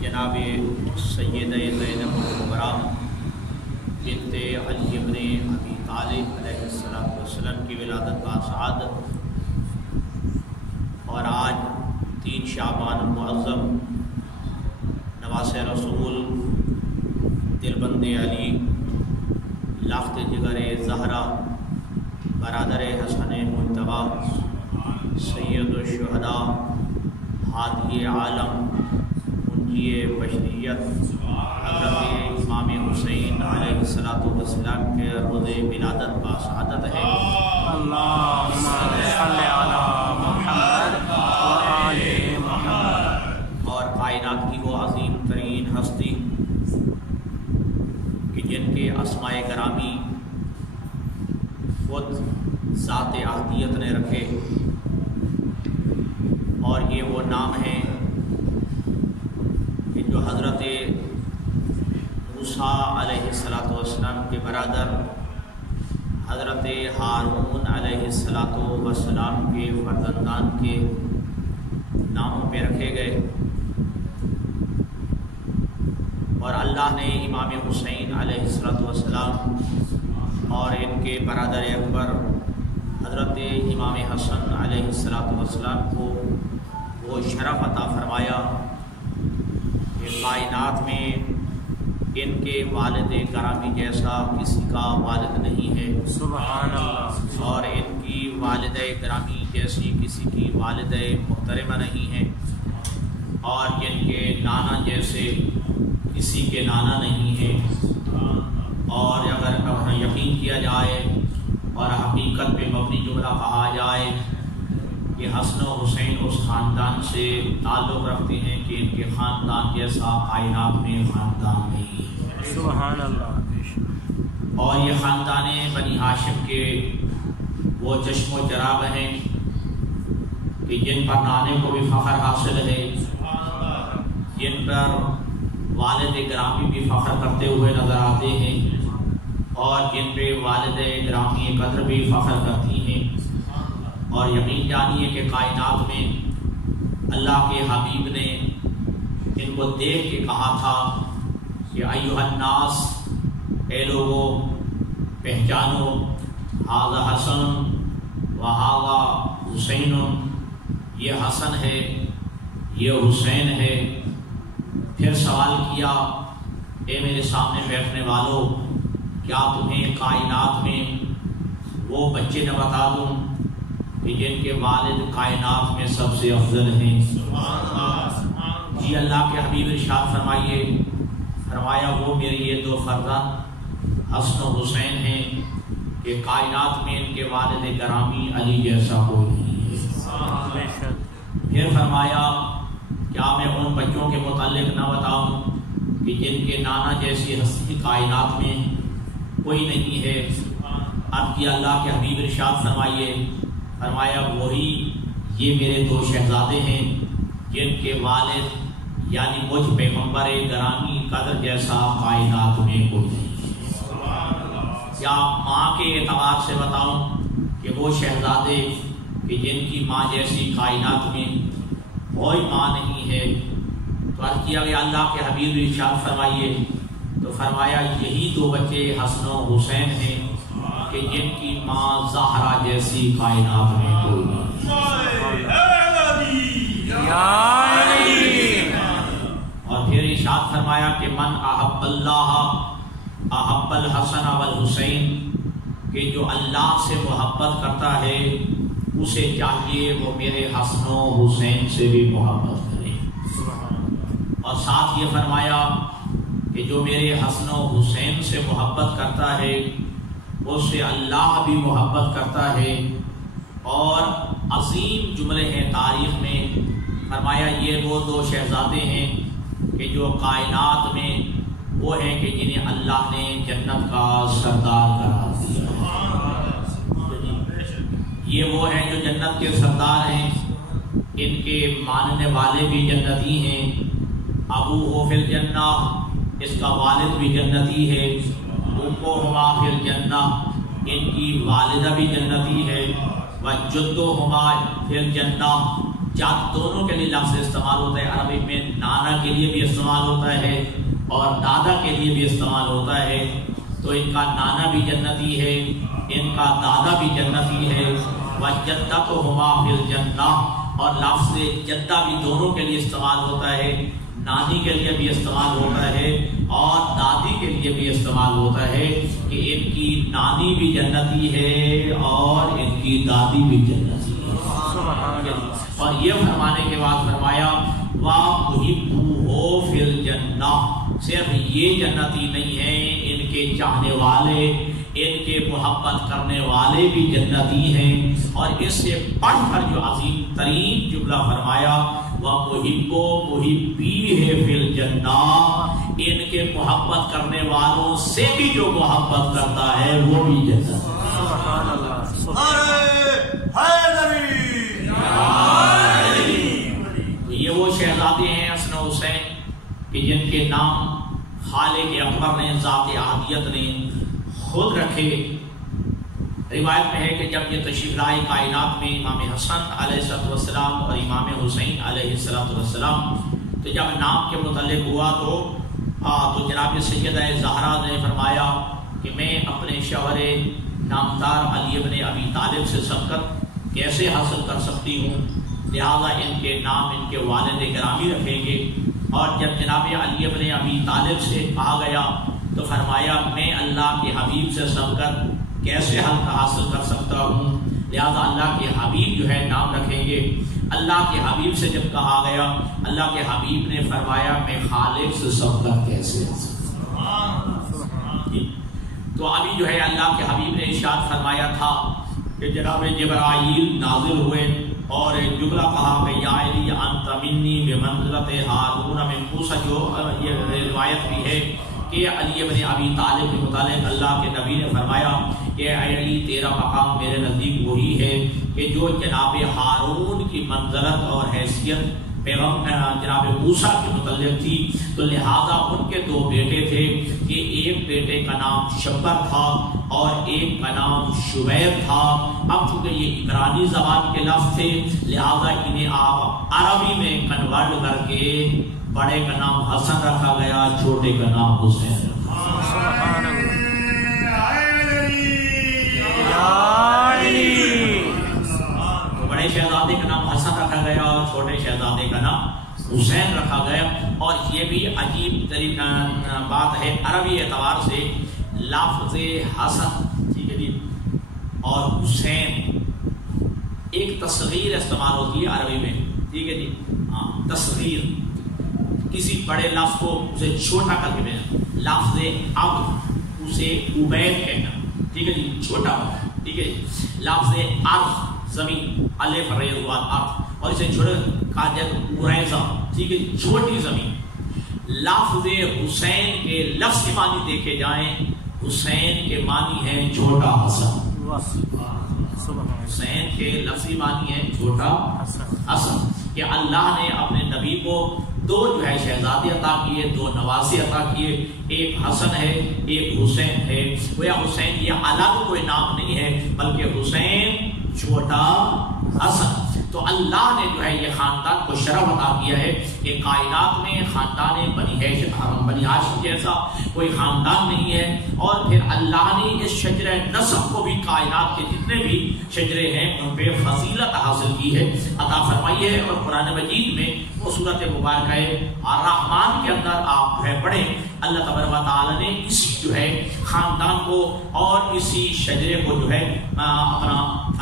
جناب سید زینب الکبریٰ بنت علی بن ابی طالب علیہ السلام کی ولادت باسعادت، اور آج 3 شعبان المعظم نواس رسول دلبند علی لاخت جگر زہرا برادر حسن مجتبیٰ سید الشہداء ہادی عالم منجی بشریت حضرت امام حسین علیہ السلام کے روز ولادت باسعادت ہے۔ اللہم صلی علی محمد وآل محمد۔ اور کائنات کی وہ عظیم ترین ہستی کہ جن کے اسماء گرامی خود ذات احدیت نے رکھے، اور یہ وہ نام ہیں کہ جو حضرت موسیٰ علیہ السلام کے برادر حضرت ہارون علیہ السلام کے فرزندان کے ناموں پہ رکھے گئے، اور اللہ نے امام حسین علیہ السلام اور ان کے برادر اکبر حضرت امام حسن علیہ السلام کو وہ شرف عطا فرمایا کہ کائنات میں ان کے والد گرامی جیسا کسی کا والد نہیں ہے، سبحان اللہ، اور ان کی والدہ گرامی جیسی کسی کی والدہ محترمہ نہیں ہے، اور جن کے نانا جیسے کسی کے نانا نہیں ہے۔ اور اگر یقین کیا جائے اور حقیقت پہ مبنی جملہ کہا جائے کہ حسن و حسین اس خاندان سے تعلق رکھتے ہیں کہ ان کے خاندان جیسا کائنات میں خاندان نہیں ہے، سبحان اللہ۔ اور یہ خاندان بنی ہاشم کے وہ چشم و چراغ ہیں کہ جن پر نانے کو بھی فخر حاصل ہے، جن پر والد گرامی بھی فخر کرتے ہوئے نظر آتے ہیں، اور جن پہ والد گرامی قدر بھی فخر کرتی ہیں۔ اور یقین جانیے کہ کائنات میں اللہ کے حبیب نے ان کو دیکھ کے کہا تھا کہ ایھا الناس، اے لوگو پہچانو، ھذا حسن و ھذا حسین، یہ حسن ہے یہ حسین ہے۔ پھر سوال کیا، اے میرے سامنے بیٹھنے والوں، کیا تمہیں کائنات میں وہ بچے نہ بتا دوں کہ جن کے والد کائنات میں سب سے افضل ہیں؟ جی اللہ کے حبیب ارشاد فرمائیے، فرمایا وہ میرے یہ 2 فرزند حسن و حسین ہیں کہ کائنات میں ان کے والد گرامی علی جیسا کوئی نہیں ہے۔ پھر فرمایا کیا میں ان بچوں کے متعلق نہ بتاؤں کہ جن کے نانا جیسی ہستی کائنات میں کوئی نہیں ہے؟ اب کہ اللہ کے حبیب ارشاد فرمائیے، فرمایا وہی یہ میرے 2 شہزادے ہیں جن کے والد یعنی مجھ پیغمبر گرامی قدر جیسا کائنات میں کوئی نہیں ہے۔ کیا ماں کے اعتبار سے بتاؤں کہ وہ شہزادے کہ جن کی ماں جیسی کائنات میں کوئی ماں نہیں ہے؟ تو عرض کیا گیا اللہ کے حبیب ارشاد فرمائیے، تو فرمایا یہی 2 بچے حسن و حسین ہیں کہ جن کی ماں زہرا جیسی کائنات میں کوئی نہیں۔ اور پھر ارشاد فرمایا کہ من احب اللہ احب الحسن والحسین، کہ جو اللہ سے محبت کرتا ہے اسے چاہیے وہ میرے حسن و حسین سے بھی محبت کرے، اور ساتھ یہ فرمایا کہ جو میرے حسن و حسین سے محبت کرتا ہے اس سے اللہ بھی محبت کرتا ہے۔ اور عظیم جملے ہیں تاریخ میں، فرمایا یہ وہ 2 شہزادے ہیں کہ جو کائنات میں وہ ہیں کہ جنہیں اللہ نے جنت کا سردار قرار دیا۔ یہ وہ ہیں جو جنت کے سردار ہیں، ان کے ماننے والے بھی جنتی ہیں۔ ابوہ فی الجنہ، اس کا والد بھی جنتی ہے۔ امہما فی الجنہ، ان کی والدہ بھی جنتی ہے۔ وجدہما فی الجنہ، جات دونوں کے لیے لفظ استعمال ہوتا ہے. عربی میں نانا کے لیے بھی استعمال ہوتا ہے اور دادا کے لیے بھی استعمال ہوتا ہے. تو ان کا نانا بھی جنتی ہے, ان کا دادا بھی جنتی ہے. وَجَدَّتُهُمَا فِي الْجَنَّةِ, اور لفظ جدہ بھی دونوں کے لیے استعمال ہوتا ہے, نانی کے لیے بھی استعمال ہوتا ہے اور دادی کے لیے بھی استعمال ہوتا ہے کہ ان کی نانی بھی جنتی ہے اور ان کی دادی بھی جنتی ہے. اور یہ فرمانے کے بعد فرمایا وَمُحِبُّهُ فِي الْجَنَّةِ, صرف یہ جنتی نہیں ہے, ان کے چاہنے والے, ان کے محبت کرنے والے بھی جنتی ہیں. اور اس سے پڑھ کر جو عظیم ترین جملہ فرمایا وَمُحِبُّهُ فِي الْجَنَّةِ, ان کے محبت کرنے والوں سے بھی جو محبت کرتا ہے وہ بھی جنت. یہ وہ شہزادے ہیں حسن حسین کہ جن کے نام خالق اکبر نے, ذات احدیت نے خود رکھے. روایت میں ہے کہ جب یہ تشریف لائے کائنات میں امام حسن علیہ السلام اور امام حسین علیہ السلام, تو جب نام کے متعلق ہوا تو جناب سیدہ زہرا نے فرمایا کہ میں اپنے شوہر نامدار علی ابن ابی طالب سے سبقت کیسے حاصل کر سکتی ہوں, لہذا ان کے نام ان کے والد گرامی رکھیں گے. اور جب جناب علی ابن ابی طالب سے کہا گیا تو فرمایا میں اللہ کے حبیب سے سبقت کیسے حاصل کر سکتا ہوں, لہذا اللہ کے حبیب جو ہے نام رکھیں گے. اللہ کے حبیب سے جب کہا گیا, اللہ کے حبیب نے فرمایا میں خالق سے سبقت کیسے حاصل. تو ابھی جو ہے اللہ کے حبیب نے ارشاد فرمایا تھا کہ جناب جبرائیل نازل ہوئے اور جملہ کہا کہ یا علی انت منی بمنزلت ہارون من موسیٰ. جو یہ روایت بھی ہے کہ علی ابن ابی طالب کے متعلق اللہ کے نبی نے فرمایا کہ اے علی تیرا مقام میرے نزدیک وہی ہے کہ جو جناب ہارون کی منزلت اور حیثیت جناب موسیٰ کے متعلق تھی. تو لہذا ان کے دو بیٹے تھے کہ ایک بیٹے کا نام شبر تھا اور ایک کا نام شبیر تھا. اب چونکہ یہ عبرانی زبان کے لفظ تھے لہذا انہیں آپ عربی میں کنورٹ کر کے بڑے کا نام حسن رکھا گیا, چھوٹے کا نام حسین رکھا گیا. تو بڑے شہزادے کا نام حسن رکھا گیا اور چھوٹے شہزادے کا نام حسین رکھا گیا. اور یہ بھی عجیب ترین بات ہے عربی اعتبار سے, لفظ حسن ٹھیک ہے جی اور حسین ایک تصغیر استعمال ہوتی ہے عربی میں, ٹھیک ہے جی. ہاں تصغیر, کسی بڑے لفظ کو اسے چھوٹا کر کے دینا. لفظ اب اسے عبید کہنا, ٹھیک ہے جی, چھوٹا, ٹھیک ہے جی. لفظ ارض زمین, الف ریز وال ارض, اور اسے چھوٹا کہا جائے اریزہ, ٹھیک ہے, چھوٹی زمین. لفظ حسین کے لفظ کی معنی دیکھے جائیں, حسین کے معنی ہے چھوٹا حسن. حسین کے لفظی معنی ہے چھوٹا حسن, کہ اللہ نے اپنے نبی کو دو جو ہے شہزادے عطا کیے, دو نواسے عطا کیے, ایک حسن ہے ایک حسین ہے. گویا حسین یہ الگ کوئی نام نہیں ہے بلکہ حسین چھوٹا حسن. تو اللہ نے جو ہے یہ خاندان کو شرف عطا کیا ہے کہ کائنات میں خاندان بنی ہاشم جیسا کوئی خاندان نہیں ہے. اور پھر اللہ نے اس شجرہ نسب کو بھی کائنات کے جتنے بھی شجرے ہیں ان پہ فضیلت حاصل کی ہے, عطا فرمائی ہے. اور قرآن مجید میں وہ صورت مبارکہ الرحمن کے اندر آپ ہے پڑھیں, اللہ تبارک و تعالی نے اسی جو ہے خاندان کو اور اسی شجرے کو جو ہے اپنا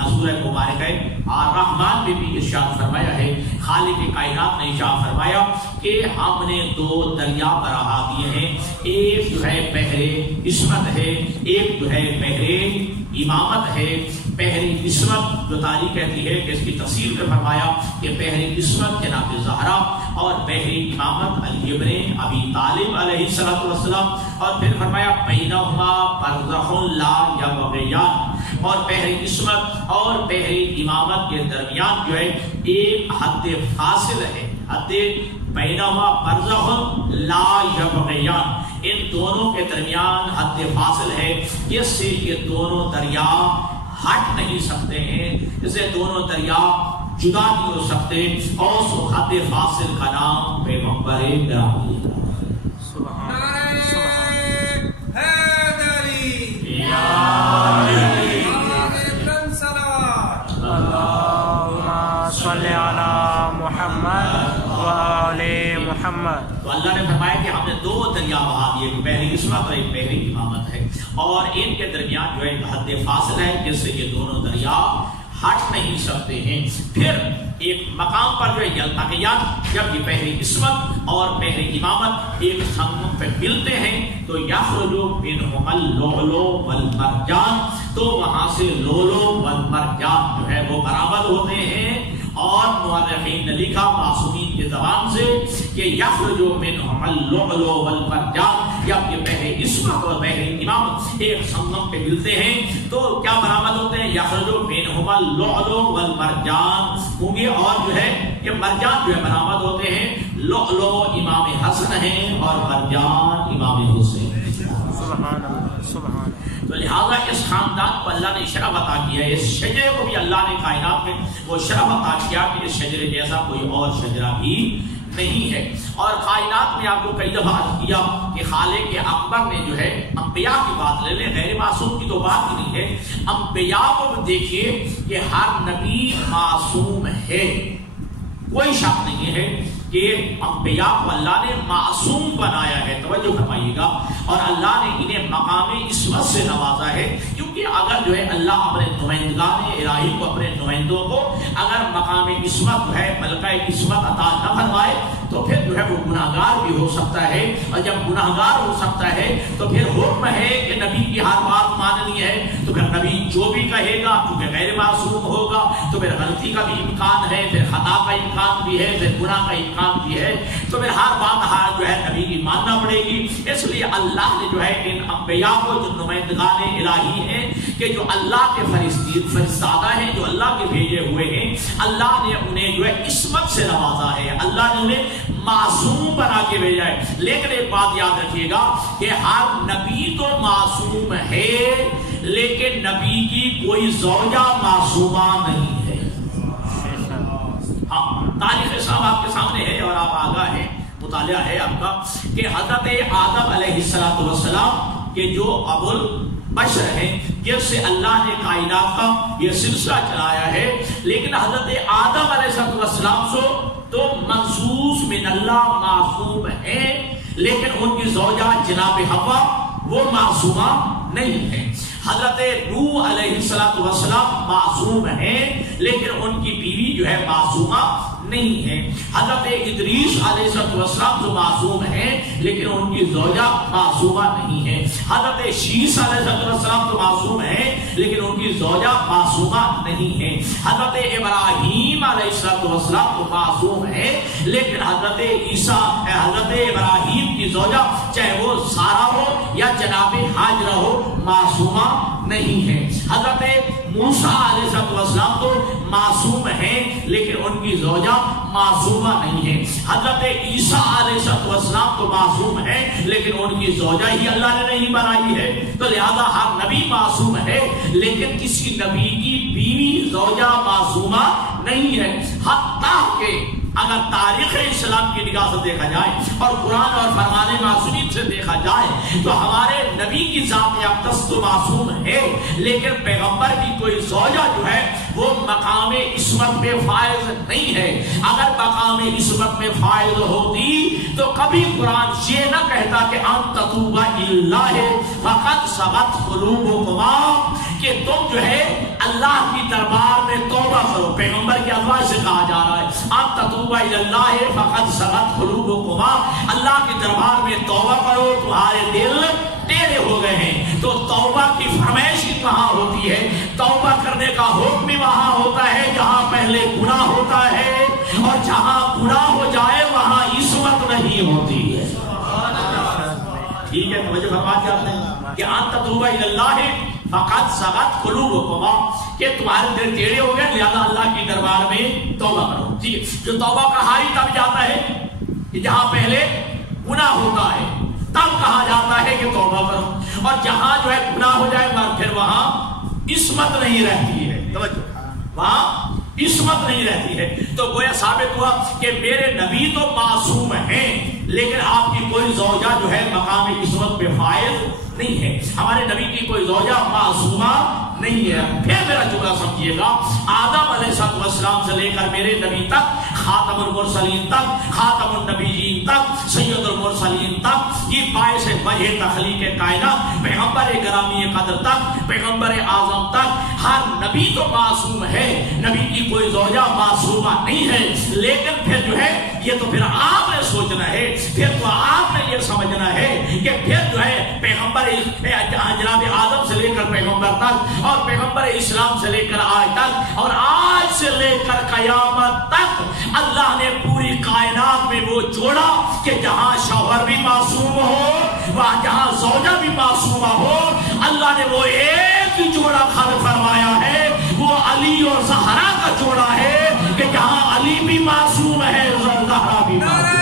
سورہ مبارکہ الرحمن میں بھی ارشاد فرمایا ہے. خالق کائنات نے ارشاد فرمایا کہ ہم نے دو دریا بہا دیے ہیں, ایک جو ہے بحر عصمت ہے, ایک جو ہے بحر امامت ہے. بحر عصمت جو تاریخ کہتی ہے کہ اس کی تفسیر میں فرمایا کہ بحر عصمت جناب زہرا اور بحر امامت علی ابن ابی طالب علیہ السلام. اور پھر فرمایا بینہما برزخ لا یبغیان, اور بحر عصمت اور بحر امامت کے درمیان جو ہے ایک حد فاصل ہے, حد بینہما برزخ لا یبغیان, ان دونوں کے درمیان حد فاصل ہے جس سے یہ دونوں دریا ہٹ نہیں سکتے ہیں, جسے دونوں دریا جدا نہیں ہو سکتے، اور اس خط فاصل کا نام پیغمبر گرامی ہے۔ تو اللہ نے فرمایا کہ ہم نے دو دریا بہا دیے، ایک پہلی عصمت اور ایک پہلی امامت ہے، اور ان کے درمیان جو ہے حد فاصل ہے جس سے یہ دونوں دریا ہٹ نہیں سکتے ہیں۔ پھر ایک مقام پر جو ہے یلتقیات، جب یہ پہلی عصمت اور پہلی امامت ایک سنگم پہ ملتے ہیں تو یخرج منہما اللؤلؤ والمرجان، تو وہاں سے لولو والمرجان جو ہے وہ برآمد ہوتے ہیں، اور مورخین نے لکھا معصومین کی زبان سے کہ یخرج منہما اللؤلؤ والمرجان، جب یہ پہلے عصمت اور پہلے امامت ایک سنگم پہ ملتے ہیں تو کیا برآمد ہوتے ہیں؟ یخرج منہما اللؤلؤ والمرجان ہوں گے، اور جو ہے یہ مرجان جو ہے برآمد ہوتے ہیں، لؤلؤ امام حسن ہیں اور مرجان امام حسین۔ سبحان اللہ، سبحان اللہ۔ تو لہذا اس خاندان کو اللہ نے شرف عطا کیا ہے، اس شجرے کو بھی اللہ نے کائنات میں وہ شرف عطا کیا کہ اس شجرے جیسا کوئی اور شجرہ بھی نہیں ہے۔ اور کائنات میں آپ کو کئی دفعہ عرض کیا کہ خالق اکبر نے جو ہے انبیاء کی بات لے لیں، غیر معصوم کی تو بات ہی نہیں ہے، انبیاء کو بھی دیکھیے کہ ہر نبی معصوم ہے، کوئی شک نہیں ہے کہ انبیاء کو اللہ نے معصوم بنایا ہے، توجہ فرمائیے گا، اور اللہ نے انہیں مقام عصمت سے نوازا ہے، کیونکہ اگر جو ہے اللہ اپنے نمائندگان الہی کو، اپنے نمائندوں کو اگر مقام عصمت جو ہے ملکہ عصمت عطا نہ فرمائے تو پھر جو ہے وہ گناہگار بھی ہو سکتا ہے، اور جب گناہگار ہو سکتا ہے تو پھر حکم ہے کہ نبی کی ہر بات ماننی ہے، تو پھر نبی جو بھی کہے گا کیونکہ غیر معصوم ہوگا تو پھر غلطی کا بھی امکان ہے، پھر خطا کا امکان بھی ہے، پھر گناہ کا امکان بھی ہے، تو پھر ہر بات جو ہے نبی کی ماننا پڑے گی۔ اس لیے اللہ نے جو ہے ان انبیاء کو جو نمائندگان الہی ہیں کہ جو اللہ کے فرستادہ ہیں، جو اللہ کے بھیجے ہوئے ہیں، اللہ نے انہیں جو ہے عصمت سے نوازا ہے، اللہ نے انہیں معصوم بنا کے بھیجا ہے۔ لیکن ایک بات یاد رکھیے گا کہ ہر نبی تو معصوم ہے، لیکن نبی کی کوئی زوجہ معصومہ نہیں ہے۔ ہاں، تاریخ اسلام آپ کے سامنے ہے اور آپ آگاہ ہیں، مطالعہ ہے آپ کا کہ حضرت آدم علیہ السلام کے جو ابو البشر ہیں، جس سے اللہ نے کائنات کا یہ سلسلہ چلایا ہے، لیکن حضرت آدم علیہ السلام سے تو منصوص من اللہ معصوم ہے، لیکن ان کی زوجہ جناب حوا وہ معصومہ نہیں ہے۔ حضرت نوح علیہ السلام معصوم ہیں، لیکن ان کی بیوی جو ہے معصومہ نہیں ہے۔ حضرت ادریس علیہ السلام جو معصوم ہیں، لیکن ان کی زوجہ معصومہ نہیں ہے۔ حضرت شیس علیہ السلام تو معصوم ہیں، لیکن ان کی زوجہ معصومہ نہیں ہے۔ حضرت ابراہیم علیہ السلام تو معصوم ہیں، لیکن حضرت ابراہیم کی زوجہ چاہے وہ سارہ ہو یا جناب ہاجرہ ہو معصومہ نہیں ہے۔ حضرت موسیٰ علیہ السلام تو معصوم ہیں، لیکن ان کی زوجہ معصومہ نہیں ہے۔ حضرت عیسیٰ علیہ السلام تو معصوم ہیں، لیکن ان کی زوجہ ہی اللہ نے نہیں بنائی ہے۔ تو لہذا ہر نبی معصوم ہے، لیکن کسی نبی کی بیوی زوجہ معصومہ نہیں ہے۔ حتیٰ کہ اگر تاریخ اسلام کی نگاہ سے دیکھا جائے اور قرآن اور فرمان معصومین سے دیکھا جائے تو ہمارے نبی کی ذات اقدس تو معصوم ہے، لیکن پیغمبر کی کوئی زوجہ جو ہے وہ مقام عصمت میں فائز نہیں ہے۔ اگر مقام عصمت میں فائز ہوتی تو کبھی قرآن یہ نہ کہتا کہ ان تتوبا اللہ فقد صغت قلوبکما، کہ تم جو ہے اللہ کی دربار میں توبہ کرو۔ پیغمبر کی ازواج سے کہا جا رہا ہے ان تتوبا اللہ فقد صغت قلوبکما، اللہ کی دربار میں توبہ کرو، تمہارے دل ٹیڑے ہو گئے ہیں۔ تو توبہ کی فرمائش کہاں ہوتی ہے؟ توبہ کرنے کا حکم بھی وہاں ہوتا ہے جہاں پہلے گناہ ہوتا ہے، اور جہاں گناہ ہو جائے وہاں عصمت نہیں ہوتی ہے۔ ٹھیک ہے، توجہ فرماتے ہیں کہ ان تتوبا اللہ فقد صغت قلوبکما، کہ تمہارے دل ٹیڑے ہو گئے، لہذا اللہ کی دربار میں توبہ کرو۔ ٹھیک ہے، جو توبہ کا حال تب جاتا ہے کہ جہاں پہلے گناہ ہوتا ہے، تب کہا جاتا ہے کہ توبہ کرو، اور جہاں جو ہے گناہ ہو جائے پھر وہاں عصمت نہیں رہتی ہے۔ توجہ، وہاں عصمت نہیں رہتی ہے. تو گویا ثابت ہوا کہ میرے نبی تو معصوم ہیں لیکن آپ کی کوئی زوجہ جو ہے مقام عصمت پہ فائز نہیں ہے. ہمارے نبی کی کوئی زوجہ معصومہ نہیں ہے. پھر میرا جملہ سمجھیے گا, آدم علیہ السلام سے لے کر میرے نبی تک, خاتم المرسلین تک, خاتم النبیین تک, سید المرسلین تک, یہ باعث وجہ تخلیق کائنات پیغمبر گرامی قدر تک, پیغمبر اعظم تک, ہر نبی تو معصوم ہے. نبی کی کوئی زوجہ معصومہ نہیں ہے. لیکن پھر جو ہے یہ تو پھر آپ نے سوچنا ہے, پھر تو آپ نے یہ سمجھنا ہے کہ پھر جو ہے پیغمبر جناب آدم سے لے کر پیغمبر تک اور پیغمبر اسلام سے لے کر آج تک اور آج سے لے کر قیامت تک اللہ نے پوری کائنات میں وہ جوڑا کہ جہاں شوہر بھی معصوم ہو, وہاں جہاں زوجہ بھی معصومہ ہو, اللہ نے وہ ایک ہی جوڑا خلق فرمایا ہے. وہ علی اور زہرا کا جوڑا ہے کہ جہاں علی بھی معصوم ہے, زہرا بھی معصوم ہے.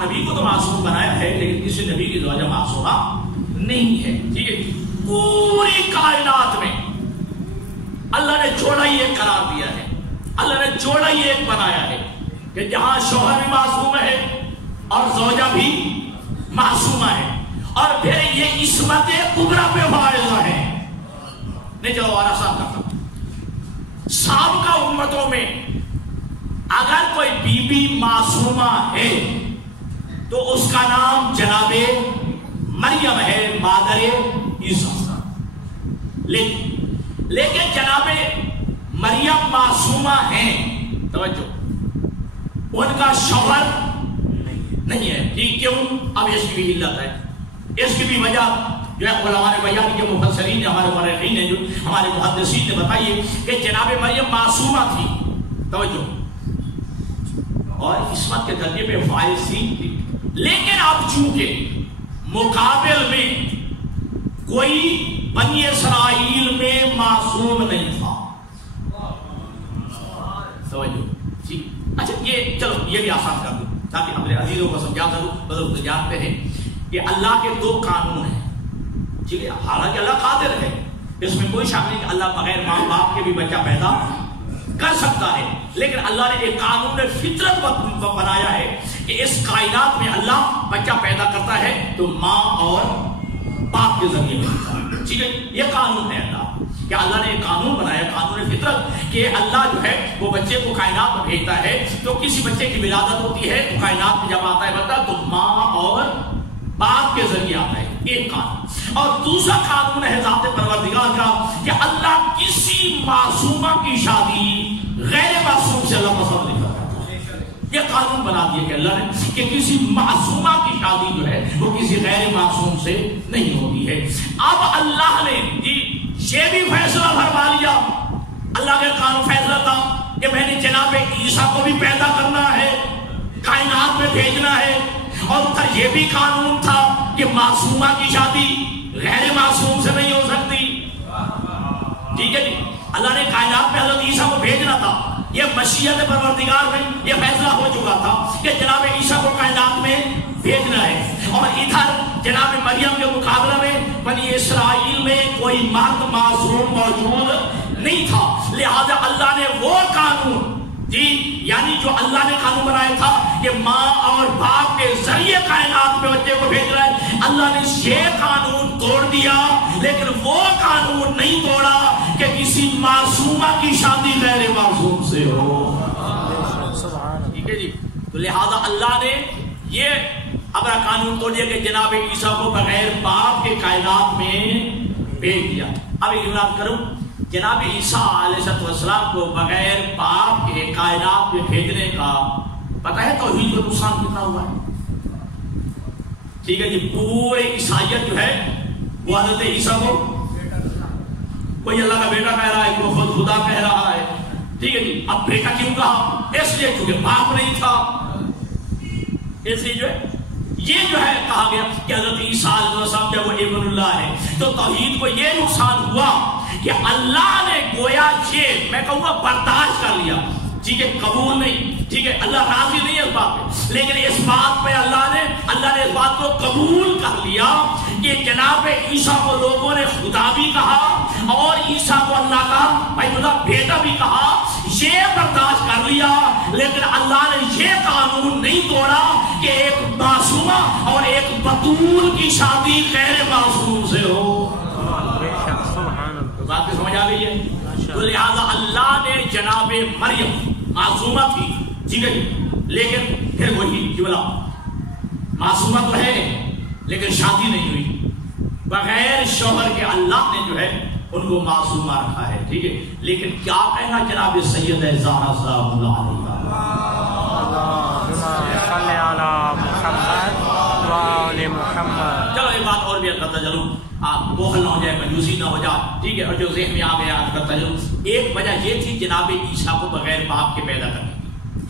نبی کو تو معصوم بنایا ہے لیکن کسی نبی کی زوجہ معصومہ نہیں ہے. ٹھیک ہے, پوری کائنات میں اللہ نے جوڑا ہی ایک قرار دیا ہے, اللہ نے جوڑا ہی ایک بنایا ہے کہ جہاں شوہر بھی معصوم ہے اور زوجہ بھی معصومہ ہے, اور پھر یہ عصمت کبریٰ پہ فائز ہے. نہیں چلو اور آسان کرتا ہوں. سابقہ امتوں میں اگر کوئی بی بی معصومہ ہے تو اس کا نام جناب مریم ہے, مادر عیسیٰ. لیکن جناب مریم معصومہ ہیں, توجہ, ان کا شوہر نہیں ہے. ٹھیک, کیوں؟ اب اس کی بھی علت ہے, اس کی بھی وجہ جو ہے علماء نے بیان کی, مفسرین نے, ہمارے مورخین نے, جو ہمارے محدثین نے بتائی کہ جناب مریم معصومہ تھی, توجہ, اور عصمت کے درجے پہ فائز تھی. لیکن اب چونکہ مقابل میں کوئی بنی اسرائیل میں معصوم نہیں تھا, توجہ, ٹھیک. اچھا یہ چلو یہ بھی آسان کر دوں تاکہ ہمارے عزیزوں کو سمجھا سکوں. بزرگ جانتے ہیں کہ اللہ کے دو قانون ہیں. ٹھیک ہے, حالانکہ اللہ قادر ہے, اس میں کوئی شک نہیں کہ اللہ بغیر ماں باپ کے بھی بچہ پیدا کر سکتا ہے. لیکن اللہ نے ایک قانون فطرت بنایا ہے کہ اس کائنات میں اللہ بچہ پیدا کرتا ہے تو ماں اور باپ کے ذریعے میں. ٹھیک ہے, یہ قانون ہے اللہ کہ اللہ نے ایک قانون بنایا, قانون فطرت, کہ اللہ جو ہے وہ بچے کو کائنات میں بھیجتا ہے تو کسی بچے کی ولادت ہوتی ہے تو کائنات میں جب آتا ہے بچہ تو ماں اور باپ کے ذریعے آتا ہے, ایک قانون. اور دوسرا قانون ہے ذات پروردگار کا کہ اللہ کسی معصومہ کی شادی غیر معصوم سے اللہ پسند نہیں کرتا. یہ قانون بنا دیا کہ اللہ نے کہ کسی معصومہ کی شادی جو ہے وہ کسی غیر معصوم سے نہیں ہوتی ہے. اب اللہ نے یہ بھی فیصلہ فرما لیا, اللہ کا قانون فیصلہ تھا کہ میں نے جناب عیسیٰ کو بھی پیدا کرنا ہے, کائنات میں بھیجنا ہے, اور ادھر یہ بھی قانون تھا کہ معصومہ کی شادی غیر معصوم سے نہیں ہو سکتی. ٹھیک ہے جی, اللہ نے کائنات میں حضرت عیسیٰ کو بھیجنا تھا, یہ مشیت پروردگار میں یہ فیصلہ ہو چکا تھا کہ جناب عیسیٰ کو کائنات میں بھیجنا ہے, اور ادھر جناب مریم کے مقابلہ میں بنی اسرائیل میں کوئی مرد معصوم موجود نہیں تھا. لہذا اللہ نے وہ قانون یعنی جو اللہ نے قانون بنایا تھا کہ ماں اور باپ کے ذریعے کائنات میں بچے کو بھیج رہا ہے, اللہ نے یہ قانون توڑ دیا, لیکن وہ قانون نہیں توڑا کہ کسی معصومہ کی شادی غیر معصوم سے ہو. ٹھیک ہے جی, تو لہذا اللہ نے یہ اپنا قانون توڑ دیا کہ جناب عیسیٰ کو بغیر باپ کے کائنات میں بھیج دیا. اب ایمان کروں, جناب عیسیٰ علیہ السلام کو بغیر باپ کے کائنات میں بھیجنے کا پتہ ہے توحید کا نقصان کتنا ہوا ہے. ٹھیک ہے جی, پورے عیسائیت جو ہے وہ حضرت عیسیٰ کو کوئی اللہ کا بیٹا کہہ رہا ہے, کوئی خود خدا کہہ رہا ہے. ٹھیک ہے جی, اب بیٹا کیوں کہا؟ اس لیے کیونکہ باپ نہیں تھا, اس لیے جو ہے یہ جو ہے کہا گیا کہ حضرت عیسیٰ علیہ السلام جب وہ ابن اللہ ہے تو توحید کو یہ نقصان ہوا کہ اللہ نے گویا یہ میں کہوں گا برداشت کر لیا، ٹھیک ہے، قبول نہیں، ٹھیک ہے، اللہ راضی نہیں ہے اس بات پہ، لیکن اس بات پہ اللہ نے اس بات کو قبول کر لیا کہ جناب عیسیٰ کو لوگوں نے خدا بھی کہا اور عیسیٰ کو اللہ کا بیٹا بھی کہا، یہ برداشت کر لیا، لیکن اللہ نے یہ قانون نہیں توڑا کہ ایک معصومہ اور ایک بطول کی شادی غیر معصوم سے ہو۔ بات سمجھ آ گئی ہے؟ تو لہذا اللہ نے جناب مریم معصومہ تھی، ٹھیک ہے، لیکن پھر وہی جملہ معصومہ تو ہے لیکن شادی نہیں ہوئی، بغیر شوہر کے اللہ نے جو ہے ان کو معصومہ رکھا ہے، ٹھیک ہے، لیکن کیا کہنا جناب سیدہ زہرا سلام اللہ علیہا، صلی علی محمد و آل محمد۔ چلو ایک بات اور بھی کرتا چلوں، آپ بوخل نہ ہو جائے، کنجوسی نہ ہو جائے، ٹھیک ہے، اور جو ذہن میں آ گیا کرتا چلوں، ایک وجہ یہ تھی جناب عیسیٰ کو بغیر باپ کے پیدا کرنے،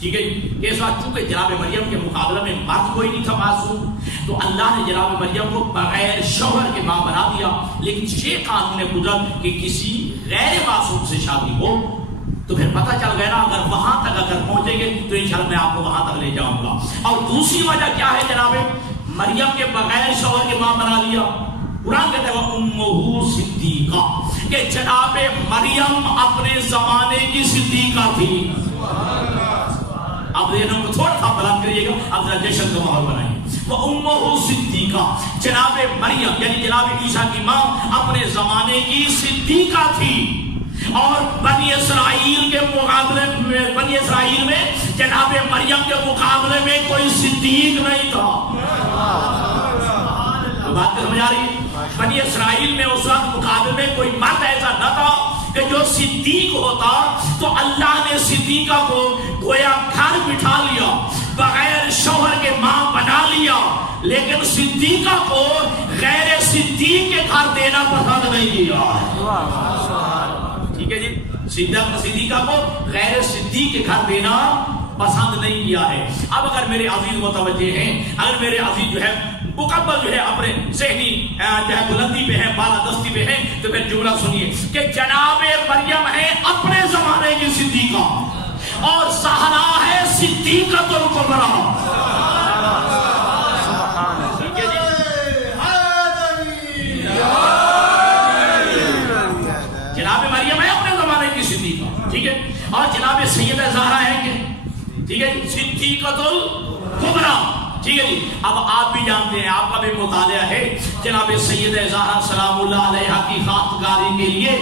ٹھیک ہے، کہ اس وقت چونکہ جناب مریم کے مقابلہ میں مرد کوئی نہیں تھا معصوم، تو اللہ نے جناب مریم کو بغیر شوہر کے ماں بنا دیا، لیکن یہ قانون قدرت کہ کسی غیر معصوم سے شادی ہو تو پھر پتہ چل گیا نا، اگر وہاں تک اگر پہنچیں گے تو انشاءاللہ میں آپ کو وہاں تک لے جاؤں گا۔ اور دوسری وجہ کیا ہے جناب مریم کے بغیر شوہر کے ماں بنا دیا؟ قرآن کہتا ہے وَأُمُّهُ صِدِّیقَةٌ، کہ جناب مریم اپنے زمانے کی صدیقہ تھی۔ اب ذہنوں کو تھوڑا سا بلند کریے گا، اب ذرا جشن کا ماحول بنائیے۔ وَأُمُّهُ صِدِّیقَةٌ، جناب مریم یعنی جناب عیسیٰ کی ماں اپنے زمانے کی صدیقہ تھی، اور بنی اسرائیل کے مقابلے میں، بنی اسرائیل میں جناب مریم کے مقابلے میں کوئی صدیق نہیں تھا۔ بات کو سمجھ آ رہی ہے؟ بنی اسرائیل میں اس وقت مقابلے میں کوئی مرد ایسا نہ تھا کہ جو صدیق ہوتا، تو اللہ نے صدیقہ کو گویا گھر بٹھا لیا، بغیر شوہر کے ماں بنا لیا، لیکن صدیقہ کو غیر صدیق کے گھر دینا پسند نہیں کیا، ٹھیک ہے جی، صدیقہ کو غیر صدیق کے گھر دینا پسند نہیں کیا ہے۔ اب اگر میرے عزیز متوجہ ہیں، اگر میرے عزیز جو ہے مکمل جو ہے اپنے ذہنی جو ہے بلندی پہ ہے، بالا دستی پہ ہے، تو پھر جملہ سنیے کہ جناب مریم ہے اپنے زمانے کی صدیقہ اور زہرا ہے صدیقۃ الکبریٰ، ٹھیک ہے جی، جناب مریم ہے اپنے زمانے کی صدیقہ، ٹھیک ہے، اور جناب سیدہ زہرا ہے کہ ٹھیک ہے صدیقۃ الکبریٰ، ٹھیک ہے جی۔ اب آپ بھی جانتے ہیں، آپ کا بھی مطالعہ ہے، جناب سیدہ زہرا سلام اللہ علیہا کی خاطرکاری کے لیے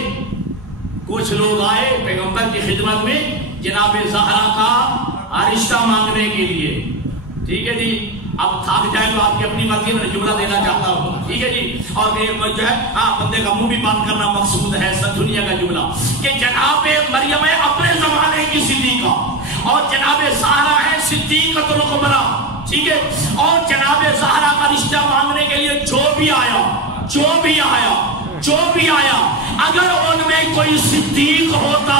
کچھ لوگ آئے پیغمبر کی خدمت میں جناب زہرا کا رشتہ مانگنے کے لیے، ٹھیک ہے جی۔ اب تھک جائے تو آپ کی اپنی مرضی میں جملہ دینا چاہتا ہوں، ٹھیک ہے جی، اور جو ہے بندے کا منہ بھی بند کرنا مقصود ہے دنیا کا جملہ کہ جناب مریم ہے اپنے زمانے کی صدیقہ اور جناب زہرا ہے صدیقۃ الکبریٰ، ٹھیک ہے، اور جناب زہرا کا رشتہ مانگنے کے لیے جو بھی آیا اگر ان میں کوئی صدیق ہوتا،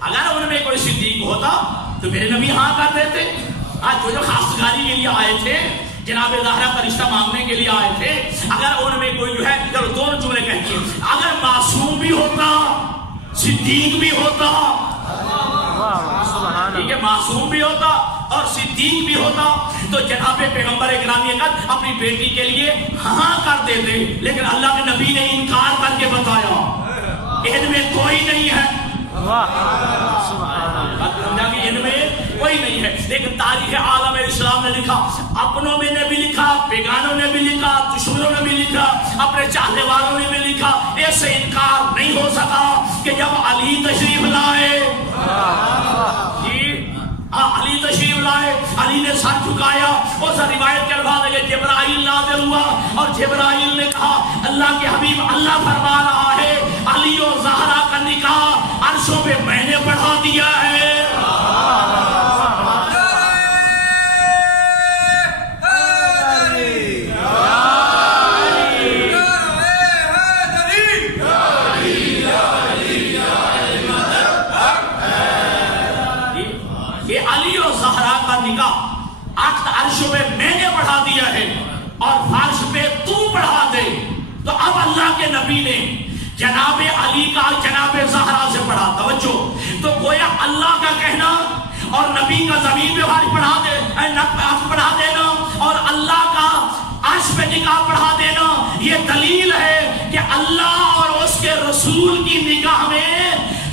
اگر ان میں کوئی صدیق ہوتا تو میرے نبی ہاں کر دیتے۔ آج جو خاصگاری کے لیے آئے تھے، جناب زہرا کا رشتہ مانگنے کے لیے آئے تھے، اگر ان میں کوئی جو ہے دونوں جملے کہتی ہیں، اگر معصوم بھی ہوتا، صدیق بھی ہوتا، ٹھیک ہے، معصوم بھی ہوتا اور صدیق بھی ہوتا تو جناب پیغمبر گرامی اقدس اپنی بیٹی کے لیے ہاں کر دیتے، لیکن اللہ کے نبی نے انکار کر کے بتایا ان میں کوئی نہیں ہے، ان میں کوئی نہیں ہے۔ لیکن تاریخ عالم اسلام نے لکھا، اپنوں میں نے بھی لکھا، بیگانوں نے بھی لکھا، دشمنوں نے بھی لکھا، اپنے چاہنے والوں نے بھی لکھا، ایسے انکار نہیں ہو سکا کہ جب علی تشریف لائے، علی تشریف لائے، علی نے سر جھکایا، اس روایت کے الفاظ ہے کہ جبرائیل نازل ہوا اور جبرائیل نے کہا اللہ کے حبیب اللہ فرما رہا ہے علی و زہرا کا نکاح عرشوں پہ میں نے پڑھا دیا ہے۔ کہ علی اور زہرا کا نکاح عقد عرش پہ میں نے بڑھا دیا ہے اور فرش پہ تو بڑھا دے، تو اب اللہ کے نبی نے جناب علی کا جناب زہرا سے پڑھا. توجہ، تو گویا اللہ کا کہنا اور نبی کا زمین پہ فرش بڑھا دینا اور اللہ کا عرش پہ نگاہ بڑھا دینا، یہ دلیل ہے کہ اللہ اور اس کے رسول کی نگاہ میں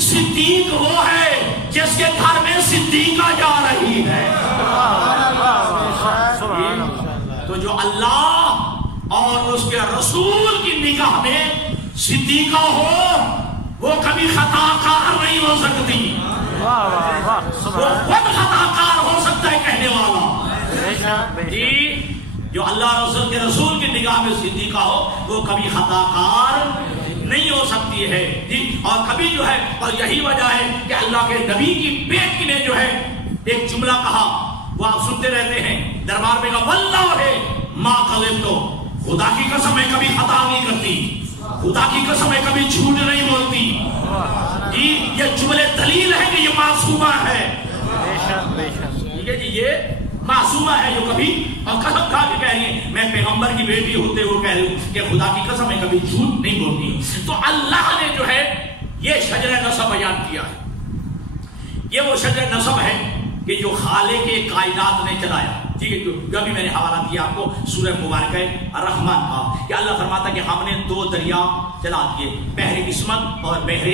صدیق وہ ہے جس کے گھر میں صدیقہ جا رہی ہے. تو جو اللہ اور اس کے رسول کی نگاہ میں صدیقہ ہو وہ کبھی خطا کار نہیں ہو سکتی، وہ خود خطا کار ہو سکتا ہے کہنے والا. جو اللہ رسول کے رسول کی نگاہ میں صدیقہ ہو وہ کبھی خطا کار نہیں ہو سکتی ہے جی. اور کبھی جو ہے، اور یہی وجہ ہے کہ اللہ کے نبی کی بیٹی نے جو ہے ایک جملہ کہا، وہ آپ سنتے رہتے ہیں دربار میں کہا واللہ ہے ما قذبت، خدا کی قسم میں کبھی خطا نہیں کرتی، خدا کی قسم میں کبھی جھوٹ نہیں بولتی جی. یہ جملے دلیل ہے کہ یہ معصومہ ہے. ٹھیک ہے جی، یہ معصومہ ہے جو کبھی اور قسم کھا کے کہہ رہی ہے میں پیغمبر کی بیٹی ہوتے ہوئے کہہ رہی ہوں کہ خدا کی قسم میں کبھی جھوٹ نہیں بولتی. تو اللہ نے جو ہے یہ شجر نسب بیان کیا ہے. یہ وہ شجر نسب ہے کہ جو خالق کے کائنات نے چلایا. ٹھیک ہے، جو ابھی میں نے حوالہ دیا آپ کو سورہ مبارکہ الرحمن کا، کہ اللہ فرماتا کہ ہم نے 2 دریا چلا دیے، بحر عصمت اور بحر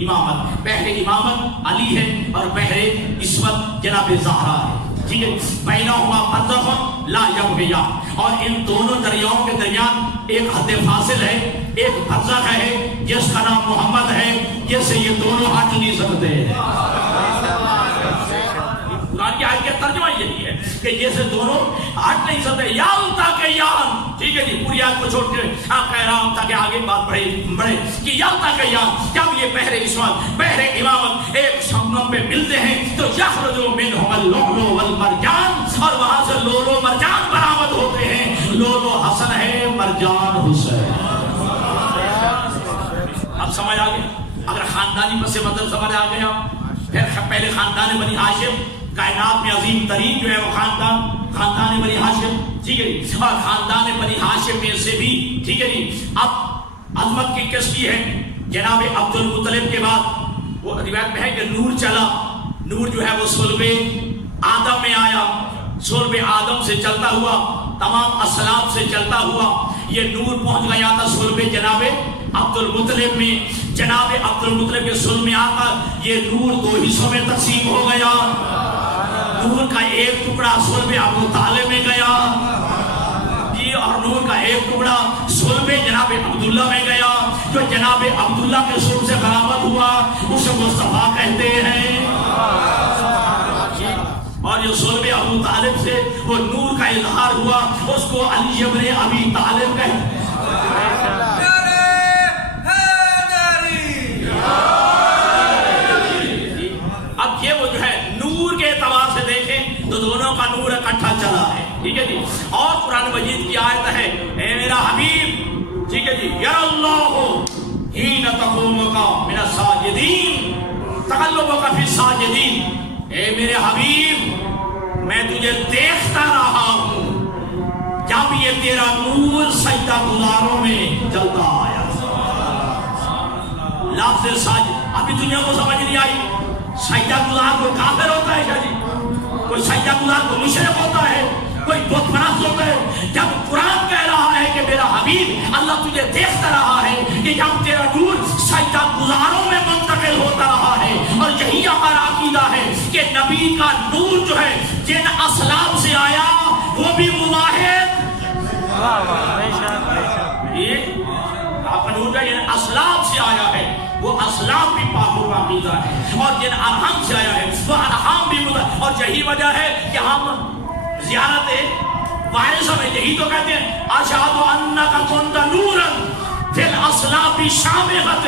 امامت. بحر امامت علی ہے اور بحر عصمت جناب زہرا ہے. ٹھیک ہے، بینہما برزخ لا یبغیان، اور ان دونوں دریاؤں کے درمیان ایک حد فاصل ہے، ایک برزخ ہے جس کا نام محمد ہے، جس سے یہ دونوں ہٹ نہیں سکتے. قرآن کی آیت کا ترجمہ یہی ہے کہ جیسے دونوں ہٹ نہیں سکتے. یام تاکہ یام، ٹھیک ہے جی، پوری آیت کو چھوڑ کے کہہ رہا ہوں تاکہ آگے بات بڑھے کہ یام تاکہ یام، جب یہ بحر عصمت بحر امامت ایک سنگم پہ ملتے ہیں تو یخرج منہما اللؤلؤ والمرجان، اور وہاں سے لولو مرجان برآمد ہوتے ہیں. لولو حسن ہے، مرجان حسین. اب سمجھ آ گیا؟ اگر خاندانی پس منظر سمجھ آ گیا، پھر پہلے خاندان بنی ہاشم، کائنات میں عظیم ترین جو ہے وہ خاندان بنی ہاشم. ٹھیک ہے جی، اور خاندان بنی ہاشم میں سے بھی ٹھیک ہے جی اب عظمت کی کس کی ہے؟ جناب عبد المطلب کے بعد وہ روایت میں ہے کہ نور چلا. نور جو ہے وہ صلب آدم میں آیا، صلب آدم سے چلتا ہوا تمام اسلاف سے چلتا ہوا یہ نور پہنچ گیا تھا صلب جناب عبد المطلب میں. جناب عبد المطلب کے صلب میں آتا یہ نور 2 حصوں میں تقسیم ہو گیا. نور کا ایک ٹکڑا صلب ابو طالب میں گیا جی، اور نور کا ایک ٹکڑا صلب جناب عبداللہ میں گیا. جو جناب عبداللہ کے صلب سے برآمد ہوا اسے مصطفیٰ کہتے ہیں. اور جو صلب ابو طالب سے وہ نور کا اظہار ہوا اس کو علی ابن ابی طالب کہتے ہیں. اب یہ وہ جو ہے نور کے اعتبار سے دیکھیں تو دونوں کا نور اکٹھا چلا ہے. ٹھیک ہے جی، اور قرآن مجید کی آیت ہے اے میرا حبیب، ٹھیک ہے جی، یر اللہ حین تقومک من الساجدین تقلبک فی الساجدین. اے میرے حبیب میں تجھے دیکھتا رہا ہوں جب یہ تیرا نور سجدہ گزاروں میں چلتا آیا. لفظ ساجد ابھی دنیا کو سمجھ نہیں آئی. سجدہ گزار کوئی کافر ہوتا ہے کیا جی؟ کوئی سجدہ گزار کوئی مشرک ہوتا ہے، کوئی بت پرست ہوتا ہے؟ جب قرآن کہہ رہا ہے کہ میرا حبیب اللہ تجھے دیکھتا رہا ہے کہ جب تیرا نور سجدہ گزاروں میں منتقل ہوتا رہا ہے، اور یہی ہمارا عقیدہ ہے کہ نبی کا نور جو ہے جن اسلاف سے آیا وہ بھی مواحد، آپ کا نور جو جن اسلاف سے آیا ہے وہ اسلام بھی پاک و پاکیزہ ہے، اور جن ارحام سے آیا ہے وہ ارحام بھی مطلق. اور یہی وجہ ہے کہ ہم زیارت وارث میں یہی تو کہتے ہیں اشہد انک کنت نورا فی الاسلاف شامخۃ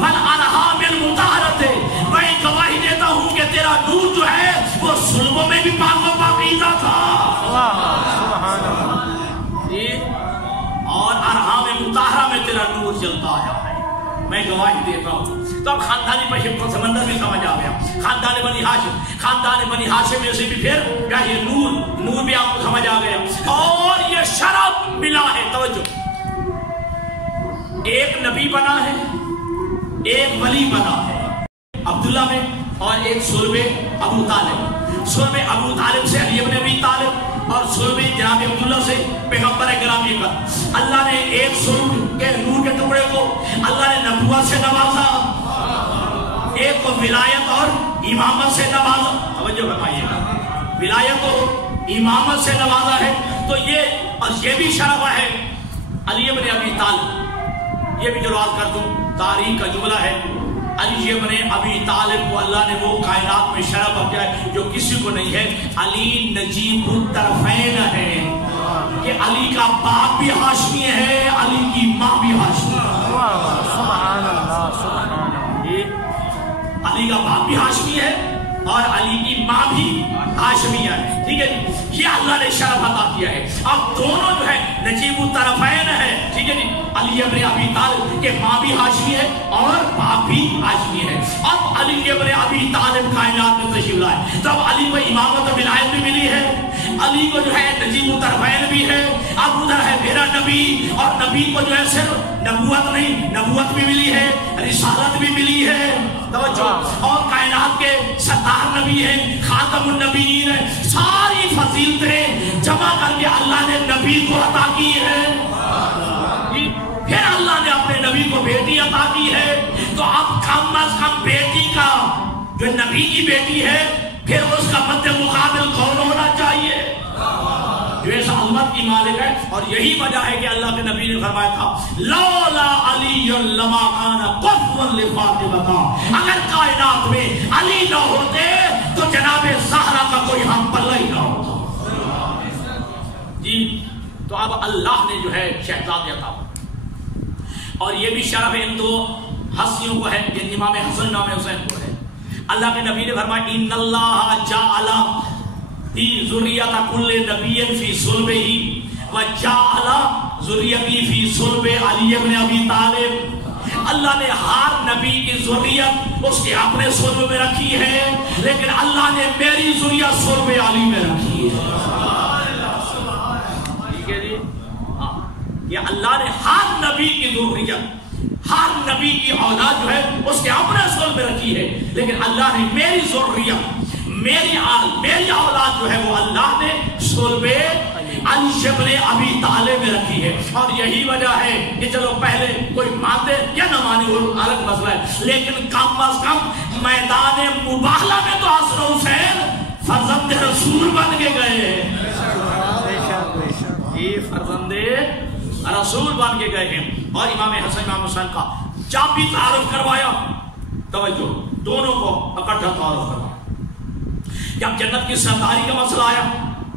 والارحام المطہرۃ. میں گواہی دیتا ہوں کہ تیرا نور جو ہے وہ صلبوں میں بھی پاک و پاکیزہ تھا اور ارحام مطہرہ میں تیرا نور چلتا آیا ہے. میں گواہی دیتا ہوں تو اب خاندانی پشپ کو سمندر بھی سمجھ آ گیا. خاندان بنی ہاشم میں سے بھی پھر کیا یہ نور بھی آپ کو سمجھ آ گیا. اور یہ شرف ملا ہے. توجہ, ایک نبی بنا ہے, ایک ولی بنا ہے عبداللہ میں, اور ایک صلب ابو طالب. صلب ابو طالب سے علی ابن ابی طالب, اور صلب جناب عبداللہ سے پیغمبر گرامی کا. اللہ نے ایک صلب کے نور کے ٹکڑے کو اللہ نے نبوت سے نوازا, ایک کو ولایت اور امامت سے نوازا. توجہ فرمائیے, ولایت اور امامت سے نوازا ہے. تو یہ بھی شرف ہے علی ابن ابی طالب. یہ بھی جو بات کر دوں, تاریخ کا جملہ ہے, علی ابن ابی طالب کو اللہ نے وہ کائنات میں شرف دیا ہے جو کسی کو نہیں ہے. علی نجیب الطرفین ہے کہ علی کا باپ بھی ہاشمی ہے, علی کی ماں بھی ہاشمی ہے. سبحان اللہ, سبحان اللہ. علی کا باپ بھی ہاشمی ہے اور علی کی ماں بھی ہاشمیہ ہے. ٹھیک ہے جی, یہ اللہ نے شرف عطا کیا ہے. اب دونوں جو ہے نجیب الطرفین ہے. ٹھیک ہے جی, علی ابن ابی طالب کے ماں بھی ہاشمی ہے اور باپ بھی ہاشمی ہے. اب علی ابن ابی طالب کائنات میں تشریف لائے, تب علی کو امامت و ولایت بھی ملی ہے, علی کو جو ہے نجیب الطرفین بھی ہے. اب ادھر ہے میرا نبی, اور نبی کو جو ہے صرف نبوت نہیں, نبوت بھی ملی ہے, رسالت بھی ملی ہے. توجہ, اور کائنات کے سردار نبی ہیں, خاتم النبیین ہیں. ساری فضیلتیں جمع کر کے اللہ نے نبی کو عطا کی ہے. پھر اللہ نے اپنے نبی کو بیٹی عطا کی ہے. تو اب کم از کم بیٹی کا جو نبی کی بیٹی ہے پھر اس کا مد مقابل کون ہونا چاہیے جو اس عظمت کی مالک ہے. اور یہی وجہ ہے کہ اللہ کے نبی نے فرمایا تھا لولا علی لما کان قفوا لفاطمہ, اگر کائنات میں علی نہ ہوتے تو جناب زہرا کا کوئی ہم پلہ ہی نہ ہوتا. جی, تو اب اللہ نے جو ہے شہزادی عطا, اور یہ بھی شرف ان دو ہستیوں کو ہے جن امام حسن امام حسین کو ہے. اللہ کے نبی نے فرمایا ان اللہ جعل فی ذریۃ کل نبی فی صلبہ وجعل ذریتی فی صلب علی ابن ابی طالب. اللہ نے ہر نبی کی ذریت اس کے اپنے صلب میں رکھی ہے, لیکن اللہ نے میری ذریت صلب علی میں رکھی ہے. ٹھیک ہے جی, یہ اللہ نے ہر نبی کی ذریت, ہر نبی کی اولاد جو ہے اس کے اپنے صلب میں رکھی ہے, لیکن اللہ نے میری ذریت, میری اولاد جو ہے وہ اللہ نے صلب علی ابن ابی طالب میں رکھی ہے. اور یہی وجہ ہے کہ چلو پہلے کوئی مانے یا نہ مانے وہ الگ مسئلہ ہے, لیکن کم از کم میدان مباہلہ میں تو حسن حسین فرزند رسول بن کے گئے ہیں. یہ فرزند رسول بن کے گئے ہیں. اور امام حسن امام حسین کا جب بھی تعارف کروایا, توجہ, دونوں کو اکٹھا تعارف کروایا. جب جنت کی سرداری کا مسئلہ آیا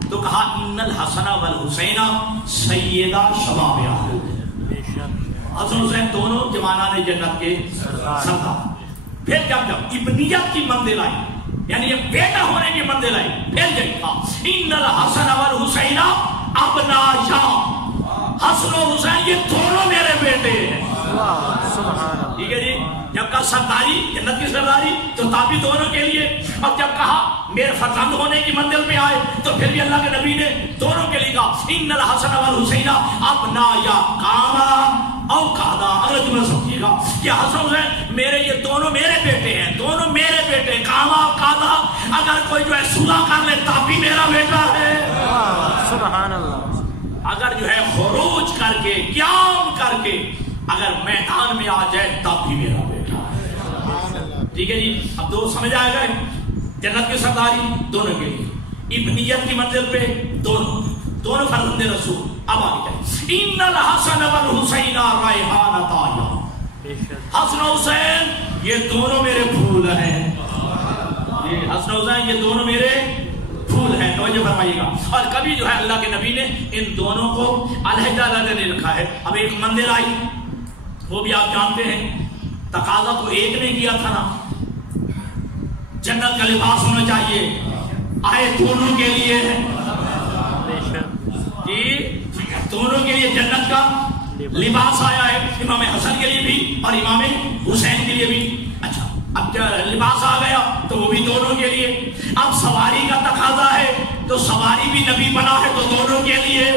تو کہا ان الحسن والحسین سیدہ شباب اہل الجنہ. حسن حسین دونوں جوانان جنت کے سردار. پھر جب ابنیت کی منزل آئی, یعنی یہ بیٹا ہونے کی منزل آئی, پھر دیکھا ان الحسن والحسین ابنایا, حسن و حسین یہ دونوں میرے بیٹے ہیں. ٹھیک ہے جی, جب کہا سرداری, جنت کی سرداری, تو تابی دونوں کے لیے. اور جب کہا میرے فرزند ہونے کی منزل پہ آئے تو پھر بھی اللہ کے نبی نے دونوں کے لیے کہا ان الحسن والحسین ابنایا کاما او کادا. اگر تمہیں سمجھیے گا کہ حسن حسین میرے, یہ دونوں میرے بیٹے ہیں, دونوں میرے بیٹے, کاما کادا. اگر کوئی جو ہے صلح کر لے تب بھی میرا بیٹا ہے. سبحان اللہ. اگر جو ہے خروج کر کے, قیام کر کے اگر میدان میں آ جائے تب بھی میرا بیٹا ہے. ٹھیک ہے جی, اب دو سمجھ آئے گئے. جنت کی سرداری دونوں کے لیے, ابنیت کی منزل پہ دونوں فرزند رسول. اب آگے جائے ان الحسن والحسین ریحانتایا. حسن حسین یہ دونوں میرے پھول ہیں. یہ حسن حسین یہ دونوں میرے پھول ہیں. توجہ فرمائیے گا. اور کبھی جو ہے اللہ کے نبی نے ان دونوں کو علیحدہ علیحدہ نے رکھا ہے. اب ایک منزل آئی, وہ بھی آپ جانتے ہیں, تقاضا تو ایک نے کیا تھا نا, جنت کا لباس ہونا چاہیے, آئے دونوں کے لیے جی, دونوں کے لیے جنت کا لباس آیا ہے امام حسن کے لیے بھی اور امام حسین کے لیے بھی. اچھا اب لباس آ گیا تو وہ بھی دونوں کے لیے. اب سواری کا تقاضا ہے تو سواری بھی نبی بنا ہے تو دونوں کے لیے.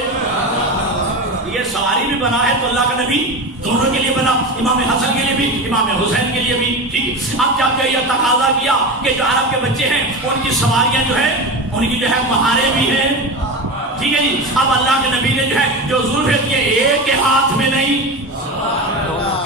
یہ سواری بھی بنا ہے تو اللہ کا نبی دونوں کے لیے بنا, امام حسن کے لیے بھی امام حسین کے لیے بھی. ٹھیک ہے. اب جب کہ یہ تقاضا کیا کہ جو عرب کے بچے ہیں ان کی سواریاں جو ہے ان کی جو ہے مہاریں بھی ہیں. ٹھیک ہے جی. اب اللہ کے نبی نے جو ہے جو زلفیں دی ایک کے ہاتھ میں نہیں,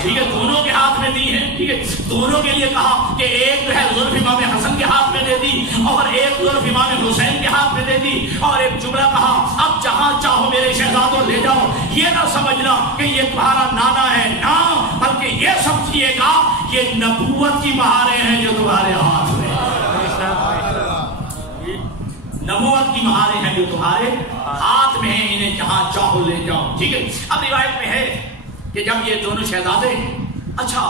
ٹھیک ہے, دونوں کے ہاتھ میں دی ہیں. ٹھیک ہے. دونوں کے لیے کہا کہ ایک جو ہے زلف امام حسن کے ہاتھ میں دے دی اور ایک زلف امام حسین کے ہاتھ میں دے دی, اور ایک جملہ کہا اب جہاں چاہو میرے شہزادوں لے جاؤ. یہ نہ سمجھنا کہ یہ تمہارا نانا ہے, نہ, بلکہ یہ سمجھیے گا یہ نبوت کی مہاریں ہیں جو تمہارے ہاتھ میں, نبوت کی مہاریں ہیں جو تمہارے ہاتھ میں ہیں, انہیں جہاں چاہو لے جاؤ. ٹھیک ہے. اب روایت میں ہے کہ جب یہ دونوں شہزادے, اچھا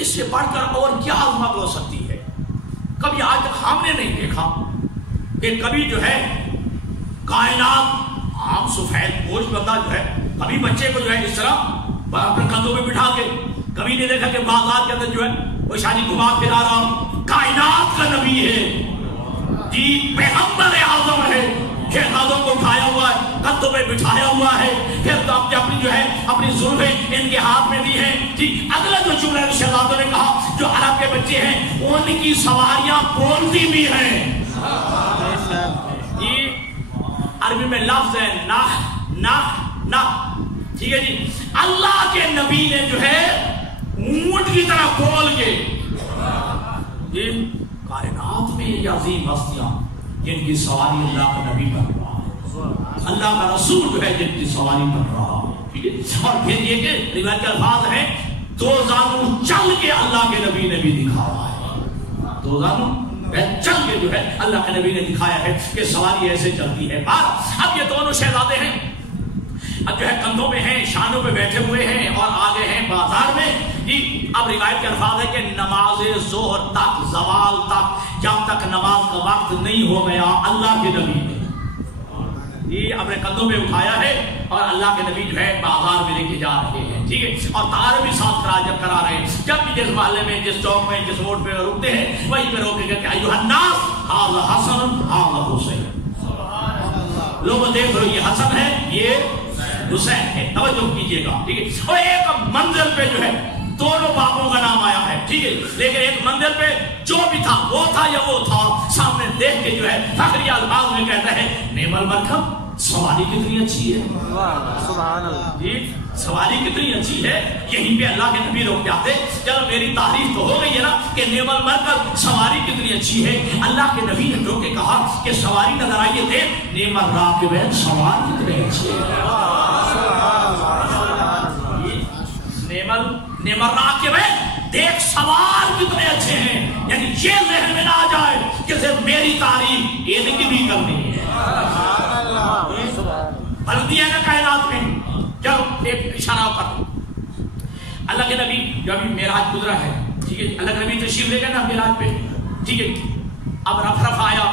اس سے بڑھ کر اور کیا عظمت ہو سکتی ہے. کبھی آج تک ہم نے نہیں دیکھا کہ کبھی جو ہے کائنات عام سفید پوش بندہ جو ہے کبھی بچے کو جو ہے اس طرح اپنے کندھوں پہ بٹھا کے, کبھی نہیں دیکھا کہ بازار کے اندر جو ہے وہ شادی گھما پھرا رہا. کائنات کا نبی ہے جی, پیغمبر اعظم ہے, شہزادوں کو اٹھایا ہوا ہے, کندھوں پہ بٹھایا ہوا ہے, پھر تو اپنی جو ہے اپنی زلفیں ان کے ہاتھ میں دی ہیں. ٹھیک. اگلا جو جملہ شہزادوں نے کہا جو عرب کے بچے ہیں ان کی سواریاں بولتی بھی ہیں. جی عربی میں لفظ ہے نح نح نح. ٹھیک ہے جی. اللہ کے نبی نے جو ہے اونٹ کی طرح بول کے جی کائنات میں یہ عظیم ہستیاں جن کی سواری اللہ کا نبی بن رہا ہے, اللہ کا رسول جو ہے جن کی سواری بن رہا ہے. ٹھیک ہے. اور پھر یہ کہ روایت کے الفاظ ہیں دو زانو چل کے اللہ کے نبی نے بھی دکھایا ہے, دو زانو چل کے جو ہے اللہ کے نبی نے دکھایا ہے کہ سواری ایسے چلتی ہے. اب یہ دونوں شہزادے ہیں, اب جو ہے کندھوں پہ ہیں, شانوں پہ بیٹھے ہوئے ہیں اور آگے ہیں بازار میں. جی اب روایت کے الفاظ ہے کہ نماز ظہر تک, زوال تک, جب تک نماز کا وقت نہیں ہو گیا اللہ کے نبی نے جی اپنے کندھوں پہ اٹھایا ہے اور اللہ کے نبی جو ہے بازار میں لے کے جا رہے ہیں. ٹھیک ہے. اور تار بھی ساتھ کرا رہے ہیں. جب بھی جس محلے میں, جس چوک میں, جس روڈ پہ رکتے ہیں وہیں پہ روکے گا کہ ایھا الناس ھذا حسن ھذا حسین, لوگوں دیکھ لو یہ حسن ہے یہ حسین ہے, توجہ کیجیے گا. ٹھیک ہے. اور ایک منزل پہ جو ہے دونوں باپوں کا نام آیا ہے. ٹھیک ہے. لیکن ایک منزل پہ جو بھی تھا وہ تھا یا وہ تھا, سامنے دیکھ کے جو ہے فخری الفاظ میں کہتا ہے نعم المرکب, سواری کتنی اچھی ہے. سبحان اللہ. جی سواری کتنی اچھی ہے. یہیں پہ اللہ کے نبی روک جاتے, چلو میری تعریف تو ہو گئی ہے نا کہ نعم المرکب, سواری کتنی اچھی ہے. اللہ کے نبی نے روک کے کہا کہ سواری نظر آئیے تھے, نعم الراکبین, سوار کتنے اچھے ہیں. نعم الراکبین, دیکھ سوار کتنے اچھے ہیں. یعنی یہ ذہن میں نہ آ جائے کہ صرف میری تعریف ان کی بھی کرنی ہے. بلدی ہے نا کائنات میں. جب ایک اشارہ کر دو, اللہ کے نبی جب معراج گزرا ہے, ٹھیک ہے, اللہ کے نبی تشریف لے گئے نا معراج پہ. ٹھیک ہے. اب رف آیا,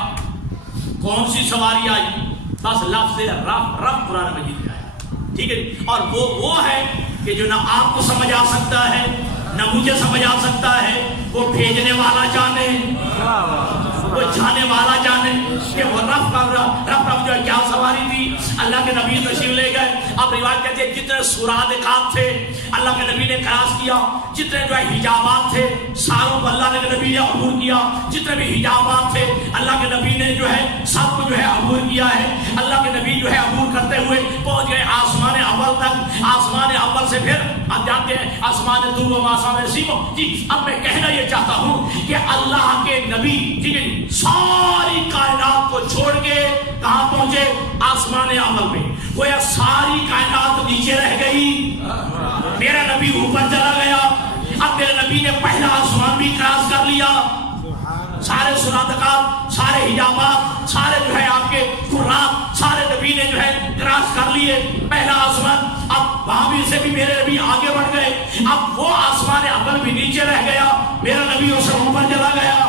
کون سی سواری آئی, بس لفظ رف قرآن مجید میں آیا. ٹھیک ہے. اور وہ ہے کہ جو نہ آپ کو سمجھ آ سکتا ہے نہ مجھے سمجھ آ سکتا ہے, وہ بھیجنے والا جانے, وہ جانے والا جانے کہ وہ رف جو ہے کیا سواری تھی. اللہ کے نبی تشریف لے گئے. اب روایت کہتے ہیں جتنے سورادقات تھے اللہ کے نبی نے کراس کیا, جتنے جو ہے حجابات تھے ساروں کو اللہ کے نبی نے عبور کیا, جتنے بھی حجابات تھے اللہ کے نبی نے جو ہے سب کو جو ہے عبور کیا ہے. اللہ کے نبی جو ہے عبور کرتے ہوئے پہنچ گئے آسمان اول تک. آسمان اول سے پھر آپ جانتے ہیں آسمان دو و آسمان سیمو. جی اب میں کہنا یہ چاہتا ہوں کہ اللہ کے نبی ٹھیک ہے ساری کائنات کو چھوڑ کے کہاں پہنچے, آسمان اول میں. گویا ساری کائنات نیچے رہ گئی, میرا نبی اوپر چلا گیا. اب میرے نبی نے پہلا آسمان بھی کراس کر لیا. سارے سرادقات, سارے حجابات, سارے جو ہے آپ کے قرآن, سارے نبی نے جو ہے کراس کر لیے پہلا آسمان. اب وہاں بھی سے بھی میرے نبی آگے بڑھ گئے. اب وہ آسمان اول بھی نیچے رہ گیا, میرا نبی اسے اوپر چلا گیا.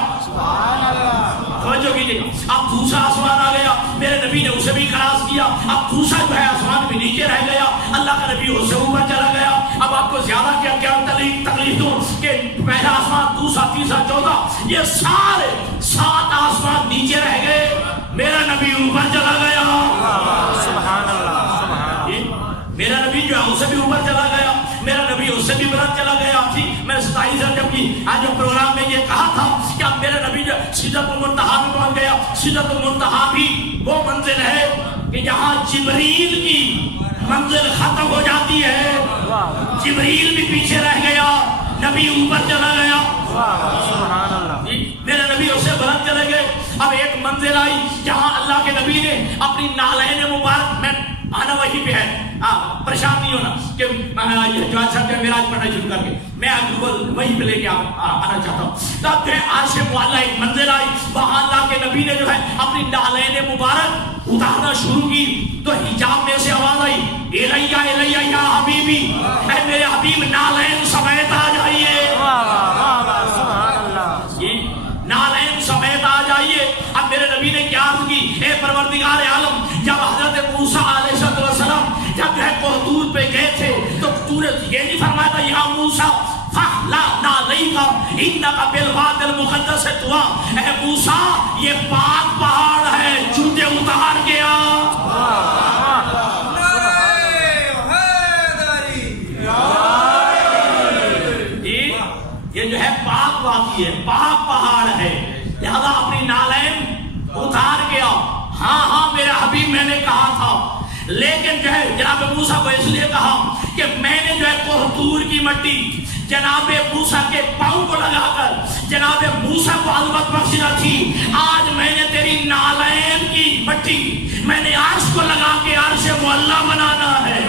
توجہ کیجیے گا. اب دوسرا آسمان آ گیا, میرے نبی نے اسے بھی کراس کیا. اب دوسرا جو ہے آسمان بھی نیچے رہ گیا, اللہ کا نبی اسے اوپر چلا گیا. زیادہ کیا تکلیف دوں کہ پہلا آسمان، دوسرا، تیسرا، چوتھا، یہ سارے 7 آسمان نیچے رہ گئے، میرا نبی اوپر چلا گیا. سبحان اللہ، سبحان اللہ. میرا نبی جو ہے اس سے بھی اوپر چلا گیا، میرا نبی اس سے بھی بلند چلا گیا. میں نے 27 جب کی آج جو پروگرام میں یہ کہا تھا کہ اب میرا نبی جو سدرۃ المنتہا میں پہنچ گیا. سدرۃ المنتہا بھی وہ منزل ہے کہ جہاں جبریل کی منزل ختم ہو جاتی ہے. جبریل بھی پیچھے رہ گیا، نبی اوپر چلا گیا. سبحان اللہ. میرے نبی اس سے بلند چلے گئے. اب ایک منزل آئی جہاں اللہ کے نبی نے اپنی نالین مبارک میں آنا وہی پہ ہے، پریشان نہیں ہونا کہ جواد صاحب جو میراج پڑھنا شروع کر کے میں وہی پہ لے کے آنا چاہتا ہوں. تب جو ہے عرش معلیٰ ایک منزل آئی، وہاں اللہ کے نبی نے جو ہے اپنی نالین مبارک اتارنا شروع کی تو حجاب میں سے آواز آئی، الیہ الیہ یا حبیبی، اے میرے حبیب نالین سمیت آ جائیے. نالین سمیت آ جائیے. اب میرے نبی نے کیا عرض کی، اے پروردگار عالم، جب حضرت موسیٰ علیہ السلام جب جو ہے کوہ پہ گئے تھے تو تو نے یہ نہیں فرمایا تھا یا موسیٰ فَحْلَعْنَا عَلَيْكَ إِنَّكَ بِالْوَادِ الْمُقَدَّسِ طُوًى، اے موسیٰ یہ پاک پہاڑ ہے، جوتے اتار کے آ. یہ جو ہے پاک واقعی ہے، پاک پہاڑ ہے، لہذا اپنی نالین اتار کے آ. ہاں میرا حبیب میں نے کہا تھا، لیکن جو ہے جناب موسیٰ کو اس لیے کہا کہ میں نے جو ہے کوہ طور کی مٹی جناب موسیٰ کے پاؤں کو لگا کر جناب موسیٰ کو عظمت بخشنا تھی. آج میں نے تیری نالین کی مٹی میں نے عرش کو لگا کے عرش معلیٰ بنانا ہے.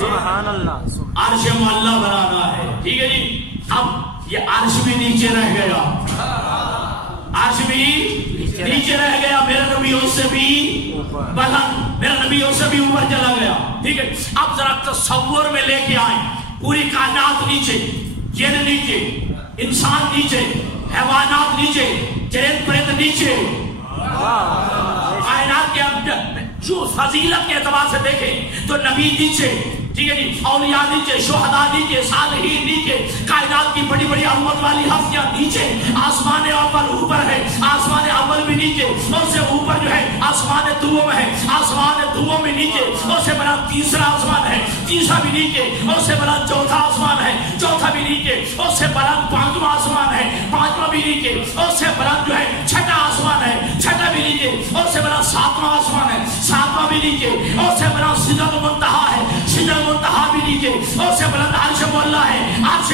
سبحان اللہ. عرش معلیٰ بنانا ہے. ٹھیک ہے جی. اب یہ عرش بھی نیچے رہ گیا، عرش بھی نیچے رہ گیا. میرا نبی اس سے بھی بلند، میرا نبی اس سے بھی اوپر چلا گیا. ٹھیک ہے. اب ذرا تصور میں لے کے آئیں، پوری کائنات نیچے، جن نیچے، انسان نیچے، حیوانات نیچے، چرند پرند نیچے، کائنات کے جو فضیلت کے اعتبار سے دیکھیں تو نبی نیچے، ٹھیک ہے جی، اولیاء نیچے، شہداء نیچے، صالحین نیچے، کائنات کی بڑی بڑی عظمت والی ہستیاں نیچے، آسمان اول اوپر ہے، آسمان اول بھی نیچے، اس سے اوپر جو ہے آسمان دوم ہے، آسمان دوم بھی نیچے، اس سے بڑا تیسرا آسمان ہے، تیسرا بھی نیچے، اس سے بڑا چوتھا آسمان ہے، چوتھا بھی نیچے، اس سے بڑا پانچواں آسمان ہے، پانچواں بھی نیچے، اس سے بڑا جو ہے چھٹا آسمان ہے، چھٹا بھی نیچے، اس سے بڑا ساتواں آسمان ہے، ساتواں بھی نیچے، اس سے بڑا سدرۃ المنتہا ہے، سدرۃ المنتہا بھی نیچے، اس سے بلند عرش معلیٰ ہے، عرش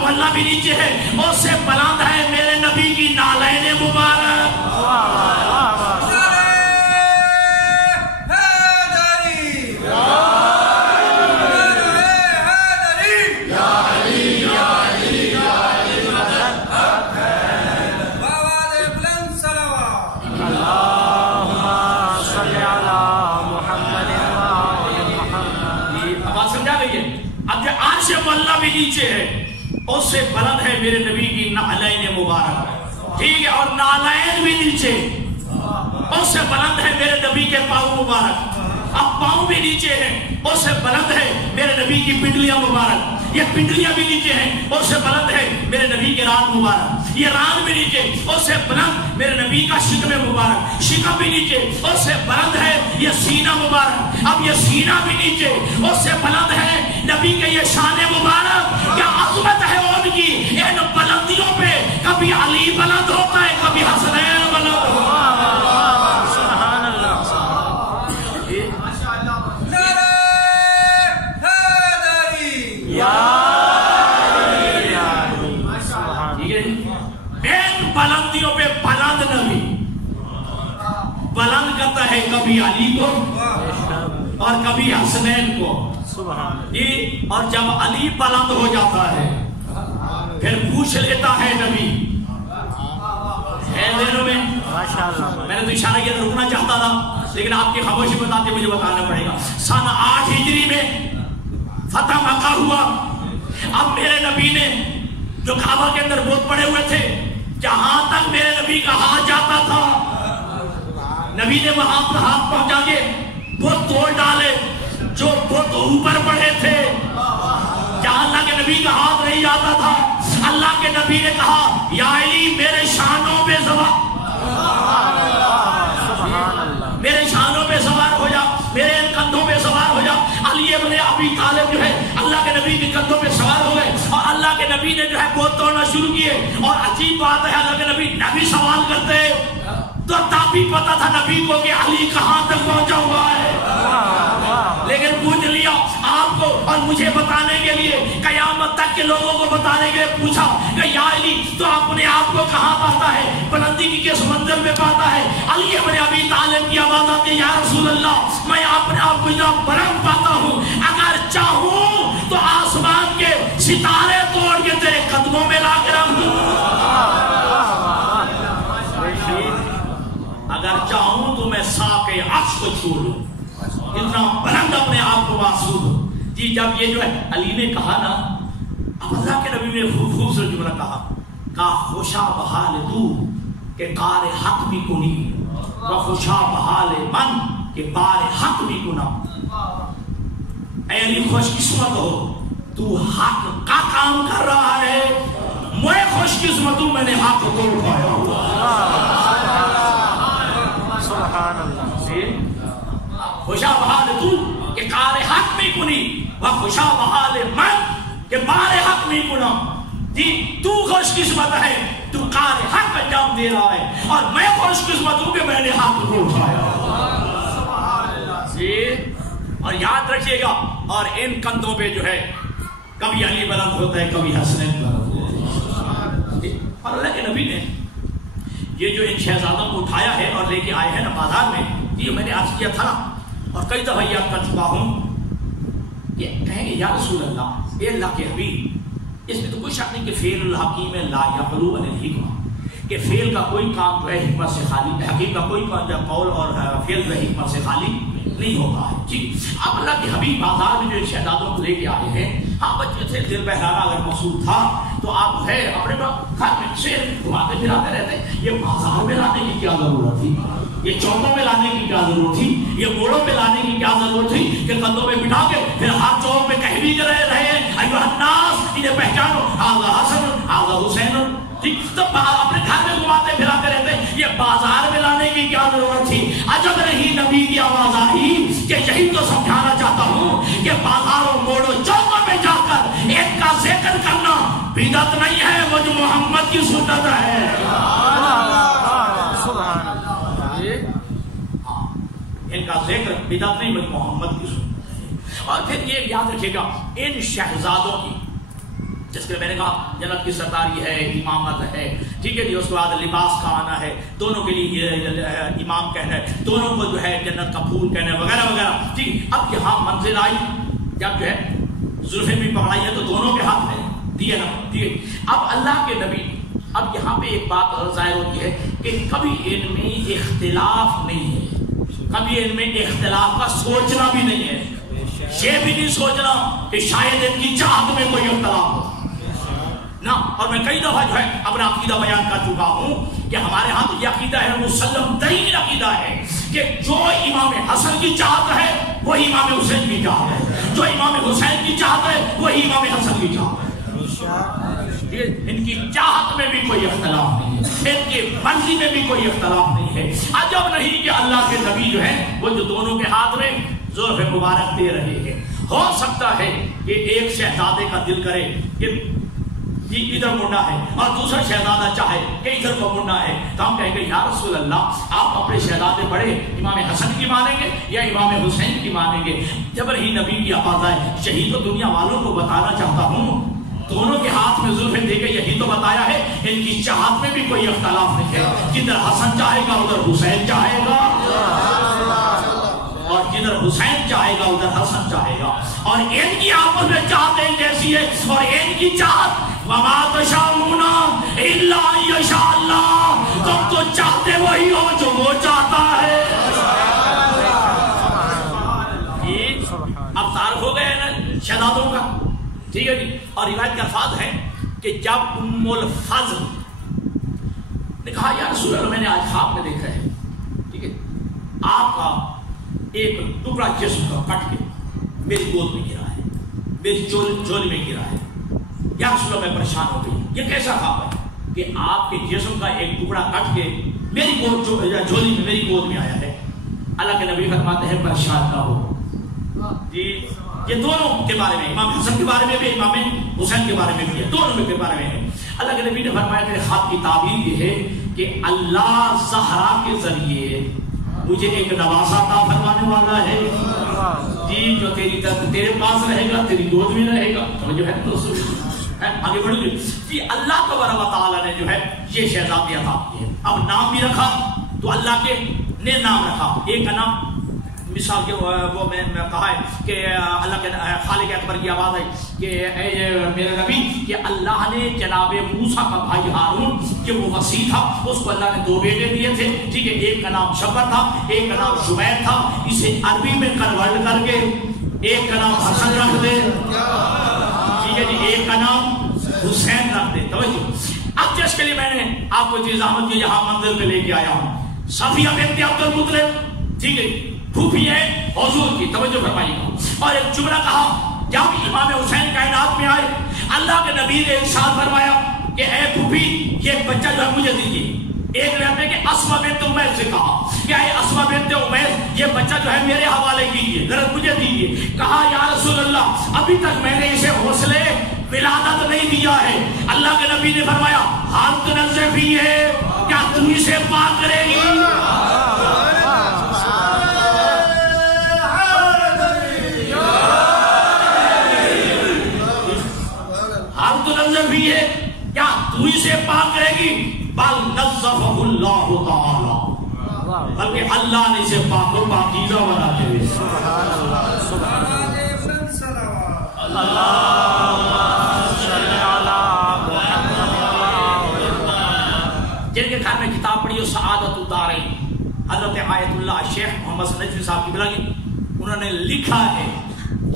معلیٰ بھی نیچے ہے، اس سے بلند ہے میرے نبی کی نالین مبارک. بھی نیچے ہے، اس سے بلند ہے میرے نبی کی نالین مبارک. ٹھیک ہے. اور نالین بھی نیچے، اس سے بلند ہے میرے نبی کے پاؤں مبارک. اب پاؤں بھی نیچے ہیں، اس سے بلند ہے میرے نبی کی پنڈلیاں مبارک. یہ پنڈلیاں بھی نیچے ہیں، اس سے بلند ہے میرے نبی کے ران مبارک. یہ ران بھی نیچے، اس سے بلند میرے نبی کا شکم مبارک. شکم بھی نیچے، اس سے بلند ہے یہ سینہ مبارک. اب یہ سینہ بھی نیچے، اس سے بلند ہے نبی کے یہ شان مبارک. کیا عظمت ہے ان کی. ان بلندیوں پہ کبھی علی بلند ہوتا ہے، کبھی حسنین بلند ہوتا ہے. بلندیوں پہ بلند نبی بلند کرتا ہے کبھی علی کو اور کبھی حسنین کو. اور جب علی بلند ہو جاتا ہے پھر پوچھ لیتا ہے نبی دنوں میں. میں نے تو اشارہ کیا رکنا چاہتا تھا لیکن آپ کی خاموشی بتاتے مجھے بتانا پڑے گا. سن 8 ہجری میں فتح مکہ ہوا. اب میرے نبی نے جو کعبہ کے اندر بت پڑے ہوئے تھے، جہاں تک میرے نبی کا ہاتھ جاتا تھا نبی نے وہاں پر ہاتھ پہنچا کے بت توڑ ڈالے. جو بت اوپر بڑھے تھے، جہاں اللہ کے نبی کا ہاتھ نہیں جاتا تھا، اللہ کے نبی نے کہا یا علی میرے شانوں پہ سوار، میرے شانوں پہ سوار ہو جا، میرے کندھوں پہ سوار ہو جا۔ علی ابن ابی طالب جو ہے اللہ کے نبی کے کندھوں پہ سوار ہو گئے اور اللہ کے نبی نے جو ہے بت توڑنا شروع کیے۔ اور عجیب بات ہے اللہ کے نبی سوال کرتے تو تب بھی پتا تھا نبی کو کہ علی کہاں تک پہنچا ہوا ہے، لیکن پوچھ لیا آپ کو اور مجھے بتانے کے لیے، قیامت تک کے لوگوں کو بتانے کے لیے پوچھا کہ یا علی تو اپنے آپ کو کہاں پاتا ہے، بلندی کی کس منزل میں پاتا ہے؟ علی ابن ابی طالب کی آواز آتی ہے یا رسول اللہ میں اپنے آپ کو اتنا بلند پاتا ہوں، اگر چاہوں تو آسمان کے ستارے توڑ کے تیرے قدموں میں لا کے رکھ دوں، اگر چاہوں تو میں ساق عرش کو چھو لوں، اتنا بلند اپنے آپ کو محسوس ہو۔ جی جب یہ جو ہے علی نے کہا نا، اب اللہ کے نبی نے خوبصورت جملہ کہا خوشا بحال تو کہ کار حق بھی کنی و خوشا بحال من کہ بار حق بھی کنا۔ اے علی خوش قسمت ہو تو حق کا کام کر رہا ہے، میں خوش قسمت ہوں میں نے حق کو اٹھایا ہوا۔ سبحان اللہ۔ خوشا بحال تو کہ کار حق بھی کنی و خوشا بحال من کہ بار حق بھی کنا۔ جی تو خوش قسمت ہے، تو کار حق انجام دے رہا ہے اور میں خوش قسمت ہوں کہ میں نے حق کو اٹھایا۔ جی اور یاد رکھیے گا، اور ان کندھوں پہ جو ہے کبھی علی بلند ہوتا ہے، کبھی حسنین بلند ہوتا ہے۔ اور اللہ کے نبی نے یہ جو ان شہزادوں کو اٹھایا ہے اور لے کے آئے ہیں نا بازار میں، یہ میں نے عرض کیا تھا اور کئی دفعہ یاد کر چکا ہوں، یہ کہیں گے یا رسول اللہ اے اللہ کے حبیب، اس میں تو کوئی شک نہیں کہ فعل الحکیم لا یخلو عن الحکمہ، کہ فعل کا کوئی کام جو ہے حکمت سے خالی، حکیم کا کوئی کام جو قول اور فعل جو ہے حکمت سے خالی نہیں ہوتا ہے۔ جی اب اللہ کے حبیب بازار میں جو شہزادوں کو لے کے آئے ہیں، ہاں بچے تھے، دل بہلانا اگر مقصود تھا تو آپ ہے اپنے گھر میں سے گھماتے پھراتے رہتے، یہ بازار میں لانے کی کیا ضرورت تھی، یہ چوکوں میں لانے کی کیا ضرورت تھی، یہ موڑوں پہ لانے کی کیا ضرورت تھی کہ کندھوں میں بٹھا کے پھر ہر چوک میں کہیں بھی رہے ایھا الناس انہیں پہچانو ھذا حسن ھذا حسین، ٹھیک تو اپنے گھر میں گھماتے پھراتے رہتے، یہ بازار میں لانے کی کیا ضرورت تھی؟ عجب نہیں نبی کی آواز آئی کہ یہی تو سمجھانا چاہتا ہوں کہ بازاروں موڑوں چوکوں میں جا کر ایک کا ذکر کرنا بدعت نہیں ہے، وہ جو محمد کی سنت ہے۔ ان کا ذکر بدعت نہیں بلکہ محمد کی سنت ہے۔ اور پھر یہ یاد رکھیے گا ان شہزادوں کی، جس کے میں نے کہا جنت کی سرداری ہے، امامت ہے، ٹھیک ہے جی، اس کے بعد لباس کا آنا ہے، دونوں کے لیے امام کہنا ہے، دونوں کو جو ہے جنت کا پھول کہنا ہے وغیرہ وغیرہ، ٹھیک۔ اب یہاں منزل آئی جب جو ہے زلفیں بھی پکڑائی ہے تو دونوں کے ہاتھ میں دیے نا، دیے۔ اب اللہ کے نبی، اب یہاں پہ ایک بات ظاہر ہوتی ہے کہ کبھی ان میں اختلاف نہیں ہے، کبھی ان میں اختلاف کا سوچنا بھی نہیں ہے، یہ بھی نہیں سوچنا کہ شاید ان کی چاہت میں کوئی اختلاف ہو نا۔ اور میں کئی دفعہ جو ہے اپنا عقیدہ بیان کر چکا ہوں کہ ہمارے ہاں تو یہ عقیدہ ہے، مسلم ترین عقیدہ ہے کہ جو امام حسن کی چاہت ہے وہی امام حسین کی چاہت ہے، جو امام حسین کی چاہت ہے وہی امام حسن کی چاہت ہے۔ ان کی چاہت میں بھی کوئی اختلاف نہیں ہے، ان کی مرضی میں بھی کوئی اختلاف نہیں ہے۔ عجب نہیں کہ اللہ کے نبی جو ہے وہ جو دونوں کے ہاتھ میں زلف مبارک دے رہے ہیں، ہو سکتا ہے کہ ایک شہزادے کا دل کرے کہ ادھر مڑنا ہے اور دوسرا شہزادہ چاہے کہ ادھر کو مڑنا ہے، تو ہم کہیں گے یا رسول اللہ آپ اپنے شہزادے بڑے امام حسن کی مانیں گے یا امام حسین کی مانیں گے؟ جب رہی نبی کی آواز آئے، یہی تو دنیا والوں کو بتانا چاہتا ہوں، دونوں کے ہاتھ میں زلفیں دے کے یہی تو بتایا ہے، ان کی چاہت میں بھی کوئی اختلاف نہیں ہے، جدھر حسن چاہے گا ادھر حسین چاہے گا، اور جدھر حسین چاہے گا ادھر حسن چاہے گا، اور ان کی آپس میں چاہتے جیسی ہے، اور ان کی چاہت وَمَا تَشَاءُونَ إِلَّا أَن يَشَاءَ اللَّهُ، تم تو چاہتے وہی ہو جو وہ چاہتا ہے۔ اب تعارف ہو گئے نا شہزادوں کا، ٹھیک ہے جی۔ اور روایت کے الفاظ ہیں کہ جب ام الفضل نے کہا یا رسول اللہ میں نے آج خواب میں دیکھا ہے، ٹھیک ہے، آپ کا ایک ٹکڑا جسم کا کٹ کے میری گود میں گرا ہے، میری جولی میں گرا ہے. یا رسول اللہ میں پریشان ہو گئی، یہ کیسا خواب ہے کہ آپ کے جسم کا ایک ٹکڑا کٹ کے میری جولی میں، میری گود میں آیا ہے. اللہ کے نبی فرماتے ہیں پریشان نہ ہو. جی یہ دونوں کے بارے میں، امام حسن کے بارے میں بھی، امام حسین کے بارے میں بھی ہے، دونوں کے بارے میں ہے. اللہ کے نبی نے فرمایا کہ خواب کی تعبیر یہ ہے کہ اللہ زہرا کے ذریعے مجھے ایک نواسا عطا فرمانے والا ہے جی، جو تیرے پاس رہے گا، تیری گود میں رہے گا. جو ہے آگے بڑھ گئی کہ اللہ تبارک و تعالیٰ نے جو ہے یہ شہزادی عطا کی ہے. اب نام بھی رکھا تو اللہ کے نے نام رکھا. ایک کا نام مثال کے وہ میں کہا ہے کہ اللہ کے خالق اکبر کی آواز ہے کہ اے میرے نبی کہ اللہ نے جناب موسیٰ کا بھائی ہارون کہ وہ وسیع تھا، اس کو اللہ نے 2 بیٹے دیے تھے. ٹھیک ہے، ایک کا نام شبر تھا، ایک کا نام شبیر تھا. اسے عربی میں کنورٹ کر کے ایک کا نام حسن رکھ دے. ٹھیک ہے جی، ایک کا نام حسین رکھ دے. توجہ، اب جس کے لیے میں نے آپ کو چیز احمد کی یہاں منزل پہ لے کے آیا ہوں، صفیہ بنت عبد المطلب، ٹھیک ہے، پھوپھی ہے حضور کی. توجہ فرمائیے گا. اور ایک جملہ کہا جب امام حسین کائنات میں آئے، اللہ کے نبی نے ارشاد فرمایا کہ اے پھوپھی یہ بچہ جو ہے مجھے دیجیے. ایک روایت میں کہ اسماء بنت امیس سے کہا کہ اے اسماء بنت امیس یہ بچہ جو ہے میرے حوالے کیجیے، ذرا مجھے دیجیے. کہا یا رسول اللہ ابھی تک میں نے اسے حوصلے ولادت نہیں دیا ہے. اللہ کے نبی نے فرمایا حال تنزع بھی ہے، کیا تم اسے پاک کرے گی؟ حال تنزع بھی ہے، کیا تو اسے پاک کرے گی؟ بل نظفہ اللہ تعالی، بلکہ اللہ نے اسے پاک و پاکیزہ بنا کے. سبحان اللہ، سبحان اللہ. جن کے گھر میں کتاب پڑھی ہو سعادت الدارین، حضرت آیت اللہ شیخ محمد نجوی صاحب کی بلاگی، انہوں نے لکھا ہے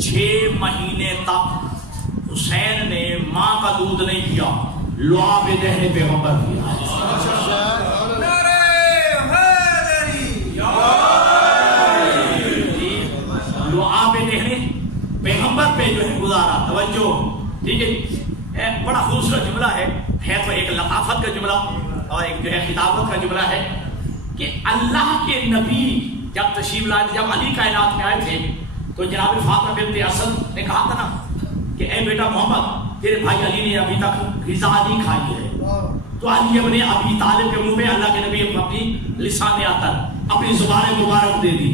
6 مہینے تک حسین نے ماں کا دودھ نہیں پیا، لعاب دہنے پیغمبر کیا. لعاب دہنے پیغمبر پہ جو ہے گزارا. توجہ، ٹھیک ہے، بڑا خوبصورت جملہ ہے تو ایک لطافت کا جملہ اور ایک جو ہے خطابت کا جملہ ہے کہ اللہ کے نبی جب تشریف لائے، جب علی کائنات میں آئے تھے تو جناب فاطمہ بنت اسد نے کہا تھا نا کہ اے بیٹا محمد تیرے بھائی علی نے ابھی تک غذا نہیں کھائی ہے. تو علی ابن ابی طالب کے منہ میں اللہ کے نبی اپنی لسان عطر، اپنی زبان مبارک دے دی.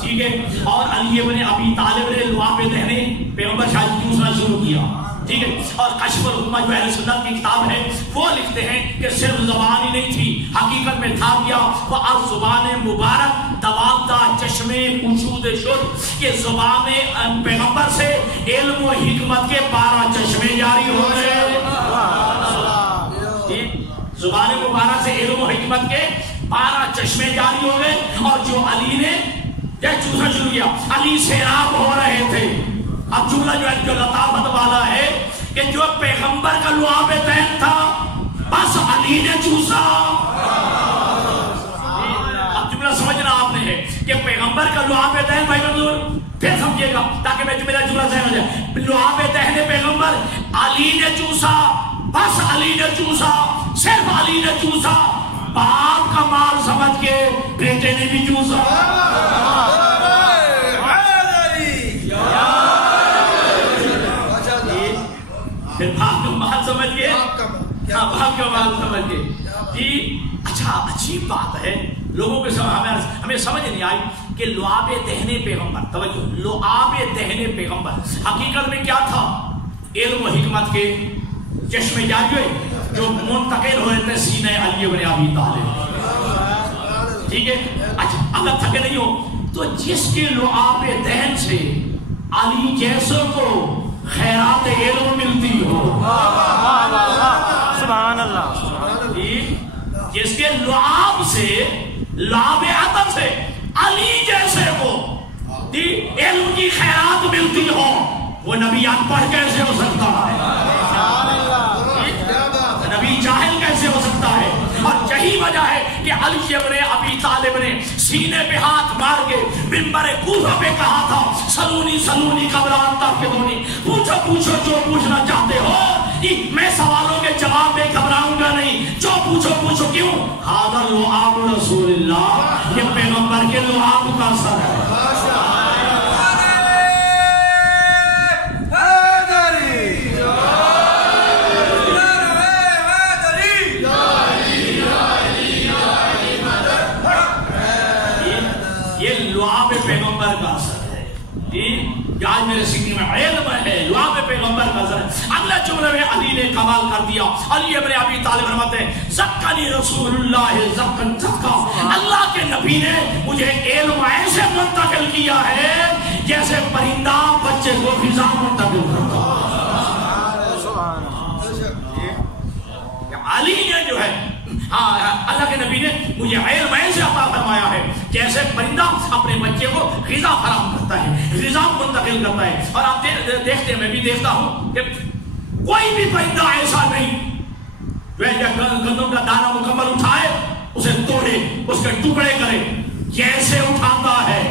ٹھیک ہے، اور علی ابن ابی طالب نے لعاب دہنے پیغمبر شاہد چوسنا شروع کیا. ٹھیک ہے، اور کشف الامہ جو اہل سنت کی کتاب ہے وہ لکھتے ہیں کہ صرف زبان ہی نہیں تھی، حقیقت میں تھا کیا وہ از زبان مبارک دوابدہ چشمے وجود شد. یہ زبان پیغمبر سے علم و حکمت کے 12 چشمے جاری ہو گئے. زبان مبارک سے علم و حکمت کے 12 چشمے جاری ہو گئے. اور جو علی نے چوسنا شروع کیا، علی سیراب ہو رہے تھے. اب جملہ جو ہے جو لطافت والا ہے کہ جو پیغمبر کا لعاب دہن تھا بس علی نے چوسا. اب جملہ سمجھنا آپ نے ہے کہ پیغمبر کا لعاب دہن، بھائی منظور پھر سمجھیے گا تاکہ میں میرا جملہ ذہن ہو جائے. لعاب دہن پیغمبر علی نے چوسا، بس علی نے چوسا، صرف علی نے چوسا. باپ کا مال سمجھ کے بیٹے نے بھی چوسا. پھر باپ کا مال سمجھ کے، باپ کا مال سمجھ کے. جی اچھا، عجیب بات ہے، لوگوں کے ہمیں سمجھ نہیں آئی کہ لعاب دہنے پیغمبر، توجہ، لعاب دہنے پیغمبر حقیقت میں کیا تھا؟ علم و حکمت کے چشمے جاری ہوئے جو منتقل ہوئے تھے سینہ علی بن ابی طالب. ٹھیک ہے، اچھا اگر تھکے نہیں ہو تو جس کے لعاب دہن سے علی جیسوں کو خیرات علم ملتی ہو، سبحان اللہ، جس کے لعاب سے، لعاب عطر سے علی جیسے کو علم کی خیرات ملتی ہو، وہ نبی ان پڑھ کیسے ہو سکتا ہے؟ نبی جاہل کیسے ہو سکتا ہے؟ اور یہی وجہ ہے کہ علی ابن ابی طالب نے سینے پہ ہاتھ مار کے منبر کوفہ پہ کہا تھا سلونی سلونی قبل ان تفقدونی، پوچھو پوچھو جو پوچھنا چاہتے ہو، میں سوالوں کے جواب میں گھبراؤں گا نہیں، جو پوچھو پوچھو۔ کیوں؟ ھذا لعاب رسول اللہ، یہ پیغمبر کے لعاب کا اثر ہے۔ پیغمبر کا اثر ہے، آج میرے سینے میں علم ہے، لعاب پیغمبر کا اثر ہے۔ اگلے جملے میں علی نے کمال کر دیا، علی ابن ابی طالب فرماتے ہیں زکانی رسول اللہ زکن زکا، اللہ کے نبی نے مجھے علم ایسے منتقل کیا ہے جیسے پرندہ بچے کو فضا منتقل کرتا۔ علی نے جو ہے اللہ کے نبی نے مجھے علم ایسے عطا فرمایا ہے جیسے پرندہ اپنے بچے کو غذا فراہم کرتا ہے، غذا منتقل کرتا ہے۔ اور آپ دیکھتے ہیں، میں بھی دیکھتا ہوں کہ کوئی بھی پرندہ ایسا نہیں جو گندم کا دانہ مکمل اٹھائے اسے توڑے اس کے ٹکڑے کرے، جیسے اٹھاتا ہے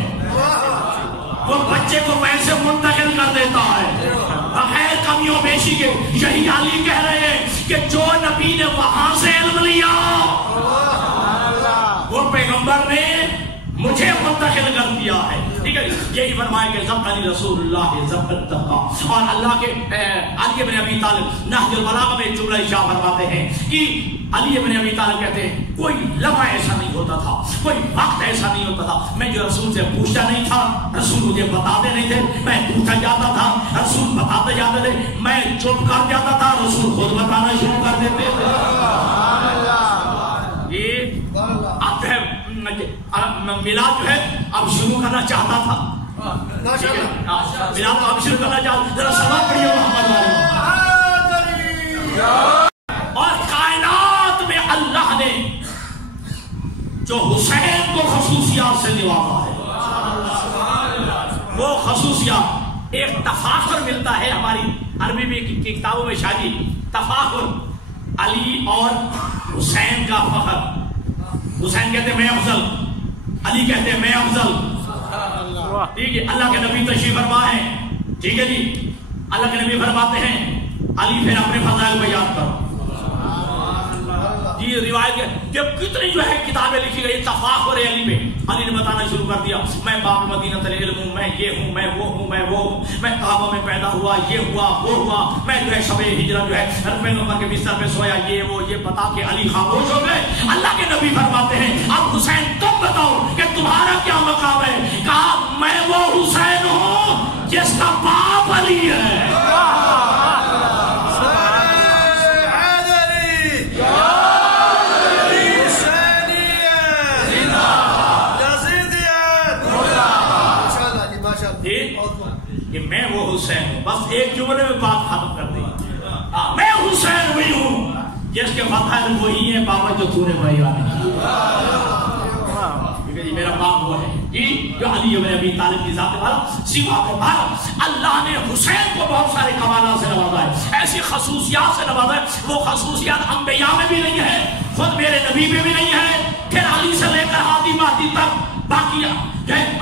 وہ بچے کو ویسے منتقل کر دیتا ہے بغیر کمیوں بیشی کے۔ یہی علی کہہ رہے ہیں کہ جو نبی نے وہاں سے علم لیا وہ پیغمبر نے مجھے منتقل کر دیا ہے، ٹھیک ہے۔ یہی فرمایا کہ زبانی رسول اللہ زبت تقا، اور اللہ کے علی ابن ابی طالب نہج البلاغہ میں جملہ ارشاد فرماتے ہیں کہ علی ابن ابی طالب کہتے ہیں کوئی لمحہ ایسا نہیں ہوتا تھا، کوئی وقت ایسا نہیں ہوتا تھا میں جو رسول سے پوچھتا نہیں تھا، رسول مجھے بتاتے نہیں تھے، میں پوچھا جاتا تھا رسول بتاتے جاتے تھے، میں چپ کر جاتا تھا رسول خود بتانا شروع کر دیتے تھے۔ اب جو ہے میلاد جو ہے اب شروع کرنا چاہتا تھا، میلاد اب شروع کرنا چاہتا، ذرا سلام پڑھیے محمد والے۔ اور کائنات میں اللہ نے جو حسین کو خصوصیات سے نوازا ہے، وہ خصوصیات ایک تفاخر ملتا ہے ہماری عربی میں کی کتابوں میں شادی تفاخر، علی اور حسین کا فخر۔ حسین کہتے ہیں میں افضل، علی کہتے ہیں میں افضل، ٹھیک ہے۔ اللہ کے نبی تشریف فرما ہے، ٹھیک ہے جی، اللہ کے نبی فرماتے ہیں علی پھر اپنے فضائل کو یاد کرو جی۔ روایت کہ کتنی جو ہے کتابیں لکھی گئی تفاخر علی پہ، علی نے بتانا شروع کر دیا میں باب مدینہ العلم ہوں، میں یہ ہوں، میں وہ ہوں، میں وہ ہوں، میں کعبہ میں پیدا ہوا، یہ ہوا وہ ہوا، میں جو ہے شب ہجرت جو ہے پیغمبر کے بستر پہ سویا، یہ بتا کے علی خاموش ہو گئے۔ اللہ کے نبی فرماتے ہیں اب حسین تم بتاؤ کہ تمہارا کیا مقام ہے؟ کہا میں وہ حسین ہوں جس کا باپ علی ہے۔ کہ میں وہ حسین ہوں، بس ایک جملے میں بات ختم کر دی، میں حسین وہی ہوں جس کے فضائل وہی ہیں بابا جو تو نے بیان کیا، میرا باپ وہ ہے جی جو علی ابن ابی طالب کی ذات والا سوا کے بعد اللہ نے حسین کو بہت سارے کمالات سے نوازا ہے، ایسی خصوصیات سے نوازا ہے، وہ خصوصیات انبیاء میں بھی نہیں ہے، خود میرے نبی میں بھی نہیں ہے، پھر علی سے لے کر ہادی مہدی تک باقی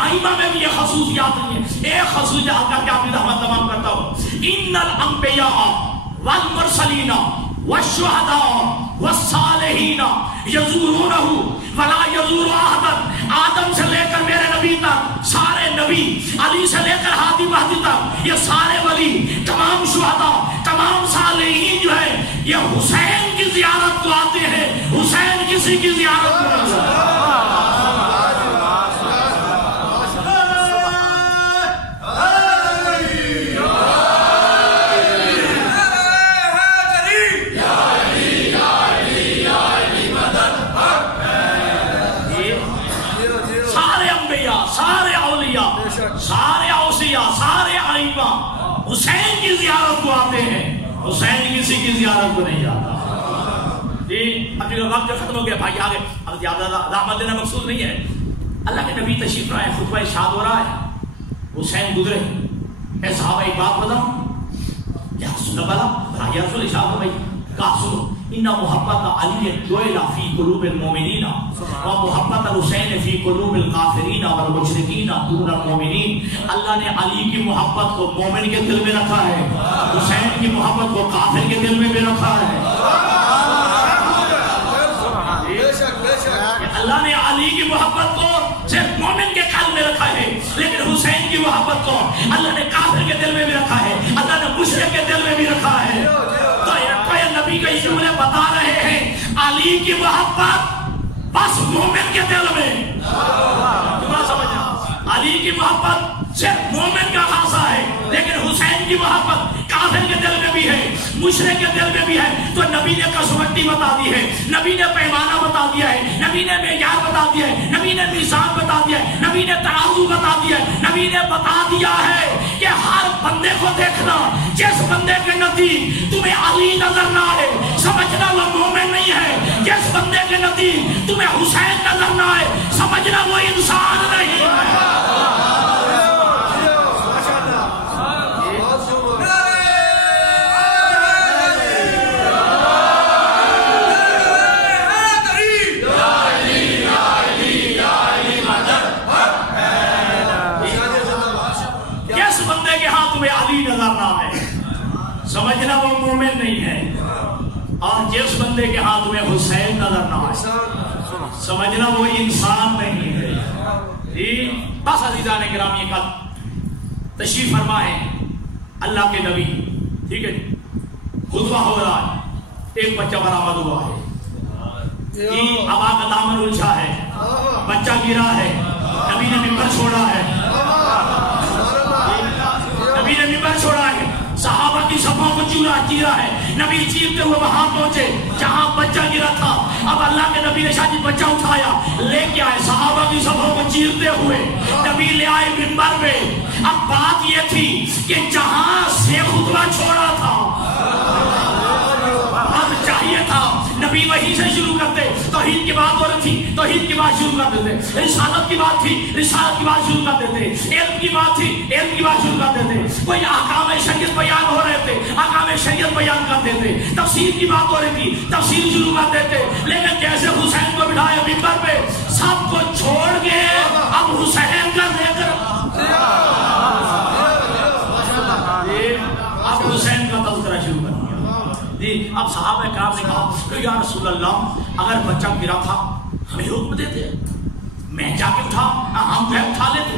ائمہ میں بھی یہ خصوصیات نہیں ہے۔ ایک خصوصیات کا کیا اپنی تمام کرتا ہوں، ان الانبیاء والمرسلین والشہداء والصالحین یزورونہ ولا یزور احد، آدم سے لے کر میرے نبی تک سارے نبی، علی سے لے کر ہادی مہدی تک یہ سارے ولی، تمام شہداء، تمام صالحین جو ہے یہ حسین کی زیارت کو آتے ہیں، حسین کسی کی زیارت کو نہیں آتے۔ سارے اوصیاء، سارے ائمہ حسین کی زیارت کو آتے ہیں، حسین کسی کی زیارت کو نہیں آتا جی۔ ابھی وقت ختم ہو گیا بھائی، آگے اب زیادہ رحمت دینا مقصود نہیں ہے۔ اللہ کے نبی تشریف لائے، خطبہ ارشاد ہو رہا ہے، حسین گزرے، اے صحابہ ایک بات بتاؤں، یا رسول اللہ بھائی، یا رسول ارشاد ہو بھائی، کہا سنو، ان محبت علی جعل فی قلوب المؤمنین و محبت الحسین فی قلوب الکافرین والمشرکین دون المؤمنین. اللہ نے علی کی محبت کو مومن کے دل میں رکھا ہے, حسین کی محبت کو کافر کے دل میں بھی رکھا ہے. اللہ نے علی کی محبت کو صرف مومن کے قلب میں رکھا ہے, لیکن حسین کی محبت کو اللہ نے کافر کے دل میں بھی رکھا ہے, اللہ نے مشرک کے دل میں بھی رکھا ہے. تو یہ نبی کا جملے بتا رہے ہیں علی کی محبت بس مومن کے دل میں. علی کی محبت صرف مومن کا خاصہ ہے, لیکن حسین کی محبت کافر کے دل میں بھی ہے, مشرک کے دل میں بھی ہے. تو نبی نے کسوٹی بتا دی ہے, نبی نے پیمانہ بتا دیا ہے, نبی نے معیار بتا دیا ہے, نبی نے میزان بتا دیا ہے, نبی نے ترازو بتا دیا ہے, نبی نے بتا دیا ہے کہ ہر بندے کو دیکھنا, جس بندے کے نزدیک تمہیں علی نظر نہ آئے سمجھنا وہ مومن نہیں ہے, جس بندے کے نزدیک تمہیں حسین نظر نہ آئے سمجھنا وہ انسان نہیں ہے. سمجھنا وہ مومن نہیں ہے, اور جس بندے کے ہاتھ میں حسین نظر نہ آئے سمجھنا وہ انسان نہیں ہے. بس عزیزان گرامی کا تشریف فرما ہے اللہ کے نبی, ٹھیک ہے, خطبہ ہو رہا ہے, ایک بچہ برآمد ہوا ہے, ابا کا دامن الجھا ہے, بچہ گرا ہے, نبی نے ممبر چھوڑا ہے, نبی نے ممبر چھوڑا ہے, صحابہ کی صفوں کو چیرا ہے, نبی چیرتے ہوئے وہاں پہنچے جہاں بچہ گرا تھا. اب اللہ کے نبی نے شاید بچہ اٹھایا لے کے آئے, صحابہ کی صفوں کو چیرتے ہوئے نبی لے آئے منبر پہ. اب بات یہ تھی کہ جہاں سے خطبہ چھوڑا تھا اب چاہیے تھا نبی وہیں سے شروع کرتے, توحید کی بات ہو رہی تھی توحید کی بات شروع کر دیتے, رسالت کی بات تھی رسالت کی بات شروع کر دیتے, علم کی بات تھی علم کی بات شروع کر دیتے, کوئی احکام شریعت بیان ہو رہے تھے احکام شریعت بیان کر دیتے, تفسیر کی بات ہو رہی تھی تفسیر شروع کر دیتے. لیکن جیسے حسین کو بٹھایا منبر پہ سب کو چھوڑ کے اب حسین کا ذکر, اب حسین کا تذکرہ شروع کر دیا. اب صحابہ کرام نے کہا کہ یا رسول اللہ اگر بچہ گرا تھا ہمیں حکم دیتے, میں جا کے اٹھا ہم جو ہے اٹھا لیتے.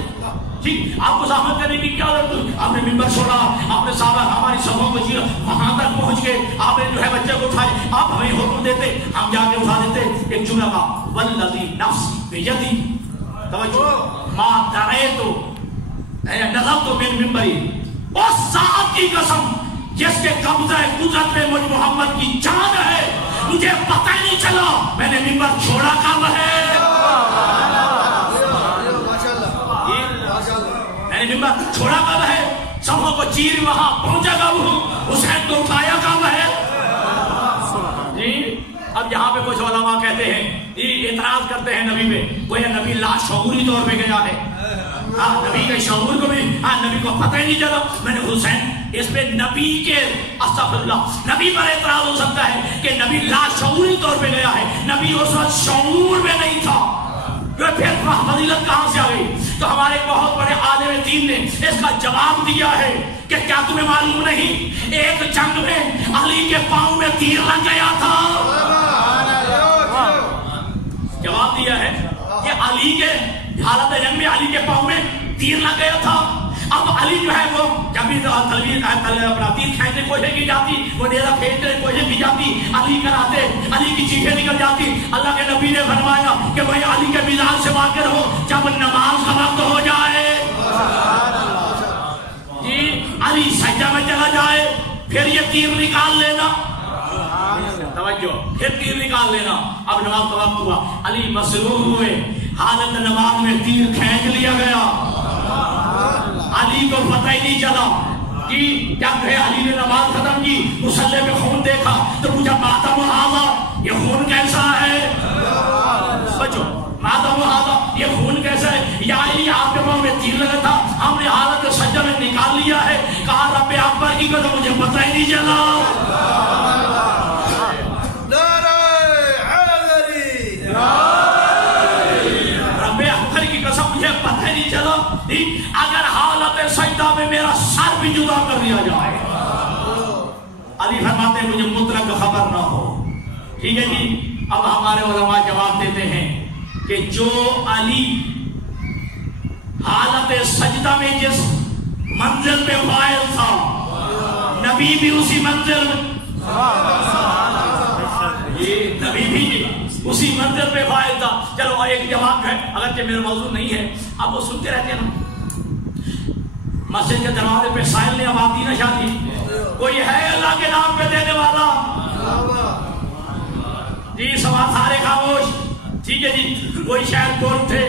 ٹھیک, آپ کو زحمت کرنے کی کیا ضرورت, آپ نے ممبر چھوڑا, آپ نے صحابہ ہماری صفوں کو چیرا, وہاں تک پہنچ گئے, آپ نے جو ہے بچے کو اٹھائے, آپ ہمیں حکم دیتے ہم جا کے اٹھا دیتے. ایک جملہ کا والذی نفسی بیدی, توجہ, ما دریتو نظرت من منبری, اس ذات کی قسم جس کے قبضہ قدرت میں مجھ محمد کی جان ہے, مجھے پتہ ہی نہیں چلا میں نے ممبر چھوڑا کب ہے, میں نے ممبر چھوڑا کب ہے, سبوں کو چیر وہاں پہنچا کب ہوں, حسین کو اٹھایا کب ہے. اب یہاں پہ کچھ علماء کہتے ہیں, اعتراض کرتے ہیں نبی پہ, وہ نبی لاشعوری طور پہ گیا ہے, نبی کے شعور کو بھی نبی کو پتہ ہی نہیں چلا میں نے حسین. اس پہ نبی کے استغفر اللہ نبی پر اعتراض ہو سکتا ہے کہ نبی لاشعوری طور پہ گیا ہے, نبی اس وقت شعور میں نہیں تھا, پھر فضیلت کہاں سے آ گئی. تو ہمارے بہت بڑے عالم دین نے اس کا جواب دیا ہے کہ کیا تمہیں معلوم نہیں ایک جنگ میں علی کے پاؤں میں تیر لگ گیا تھا. جواب دیا ہے کہ علی کے حالت جنگ میں علی کے پاؤں میں تیر لگ گیا تھا. اب علی جو ہے وہ جب بھی اپنا تیر کھینچنے کی کوشش کی جاتی, وہ ڈیرا پھینچنے کی کوشش کی جاتی, علی کراتے, علی کی چیخیں نکل جاتی. اللہ کے نبی نے فرمایا کہ بھائی علی کے میدان سے واقع ہو جب نماز کا وقت ہو جائے, جی علی سجدہ میں چلا جائے پھر یہ تیر نکال لینا, توجہ, پھر تیر نکال لینا. اب نماز کا وقت ہوا, علی مسرور ہوئے, حالت نماز میں تیر کھینچ لیا گیا, علی کو پتہ ہی نہیں چلا. کہ جب علی نے نماز ختم کی مصلی میں خون دیکھا تو پوچھا ماتم ھذا, یہ خون کیسا ہے, بچو ماتم ھذا یہ خون کیسا ہے, یا علی آپ کے پاؤں میں تیر لگا تھا ہم نے حالت سجدہ میں نکال لیا ہے. کہا رب اکبر کی قسم مجھے پتہ ہی نہیں چلا. نبی فرماتے ہیں مجھے مطلق خبر نہ ہو. ٹھیک ہے جی. اب ہمارے علماء جواب دیتے ہیں کہ جو علی حالت سجدہ میں جس منزل پہ فائل تھا نبی بھی اسی منزل نبی بھی اسی منزل پہ فائل تھا. چلو ایک جواب ہے اگرچہ میرا موضوع نہیں ہے, اب وہ سنتے رہتے ہیں نا مسجد کے دروازے پہ سائل نے آبادی نہ شادی, کوئی ہے اللہ کے نام پہ دینے والا؟ جی سوال سارے خاموش. ٹھیک ہے جی. کوئی شاید بول اٹھے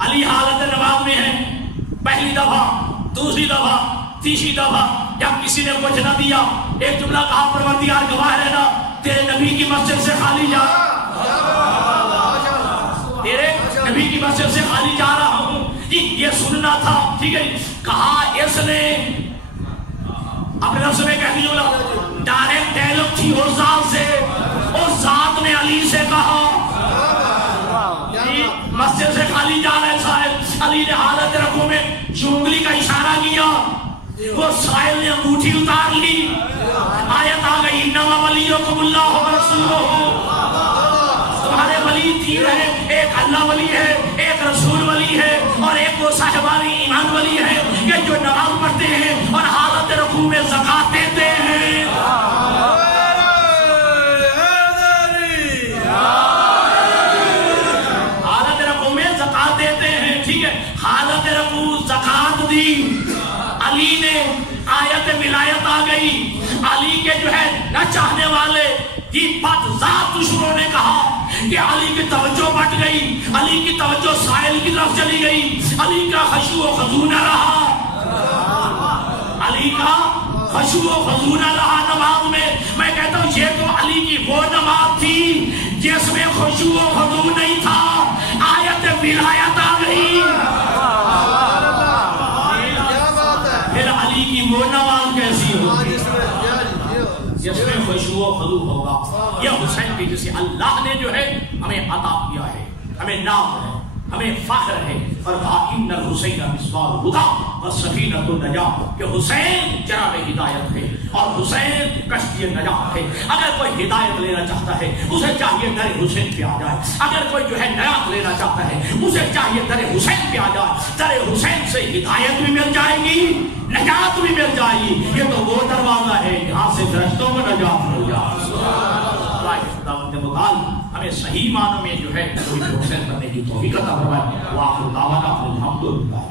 علی حالت نماز میں ہے, پہلی دفعہ, دوسری دفعہ, تیسری دفعہ جب کسی نے کچھ نہ دیا ایک جملہ کہا پروردگار گواہ رہنا تیرے نبی کی مسجد سے خالی جا, تیرے نبی کی مسجد سے خالی جا رہا ہوں. جی یہ سننا تھا. ٹھیک ہے. کہا اس نے اپنے نفس میں کہہ دیا ڈائریکٹ ڈائلگ تھی اس ذات سے, اس ذات نے علی سے کہا مسجد سے خالی جا رہے صاحب. علی نے حالت رکوع میں انگلی کا اشارہ کیا, وہ سائل نے انگوٹھی اتار لی, آیت آ گئی انما ولیکم اللہ ورسولہ, تمہارے ولی تین ہیں, ایک اللہ ولی ہے, ایک رسول ولی ہے, اور ایک وہ صاحبان ایمان ولی ہے کہ جو نماز پڑھتے ہیں اور حالت رکوع میں زکات دیتے ہیں. حالت رکوع میں زکات دیتے ہیں. ٹھیک ہے. حالت رکوع زکات دی, علی نے آیت ولایت آ گئی. علی کے جو ہے نہ چاہنے والے کی بد ذات دشمنوں نے کہا کہ علی کی توجہ بٹ گئی, علی کی توجہ سائل کی طرف چلی گئی, علی کا خشوع و خضوع نہ رہا, علی کا خشوع و خضوع نہ رہا نماز میں. میں کہتا ہوں یہ تو علی کی وہ نماز تھی جس میں خشوع و خضوع نہیں تھا, آیت ولایت آ گئی. پھر علی کی وہ نماز کیسی ہوگی جس میں خشوع و خضوع ہوگا. یہ حسین کی جسے اللہ نے جو ہے ہمیں عطا کیا ہے, ہمیں نام ہے, ہمیں فخر ہے. اور کہا ان الحسین مصباح الہدی والسفینۃ النجاۃ, کہ حسین چراغ ہدایت ہے اور حسین کشتی نجات ہے. اگر کوئی ہدایت لینا چاہتا ہے اسے چاہیے در حسین پہ آ جائے, اگر کوئی جو ہے نجات لینا چاہتا ہے اسے چاہیے در حسین پہ آ جائے. در حسین سے ہدایت بھی مل جائے گی, نجات بھی مل جائے گی. یہ تو وہ دروازہ ہے جہاں سے فرشتوں کو نجات مل جائے. ہمیں صحیح معنوں میں جو ہے حسین کرنے کی توفیق عطا فرمائے. وآخر دعوانا الحمدللہ.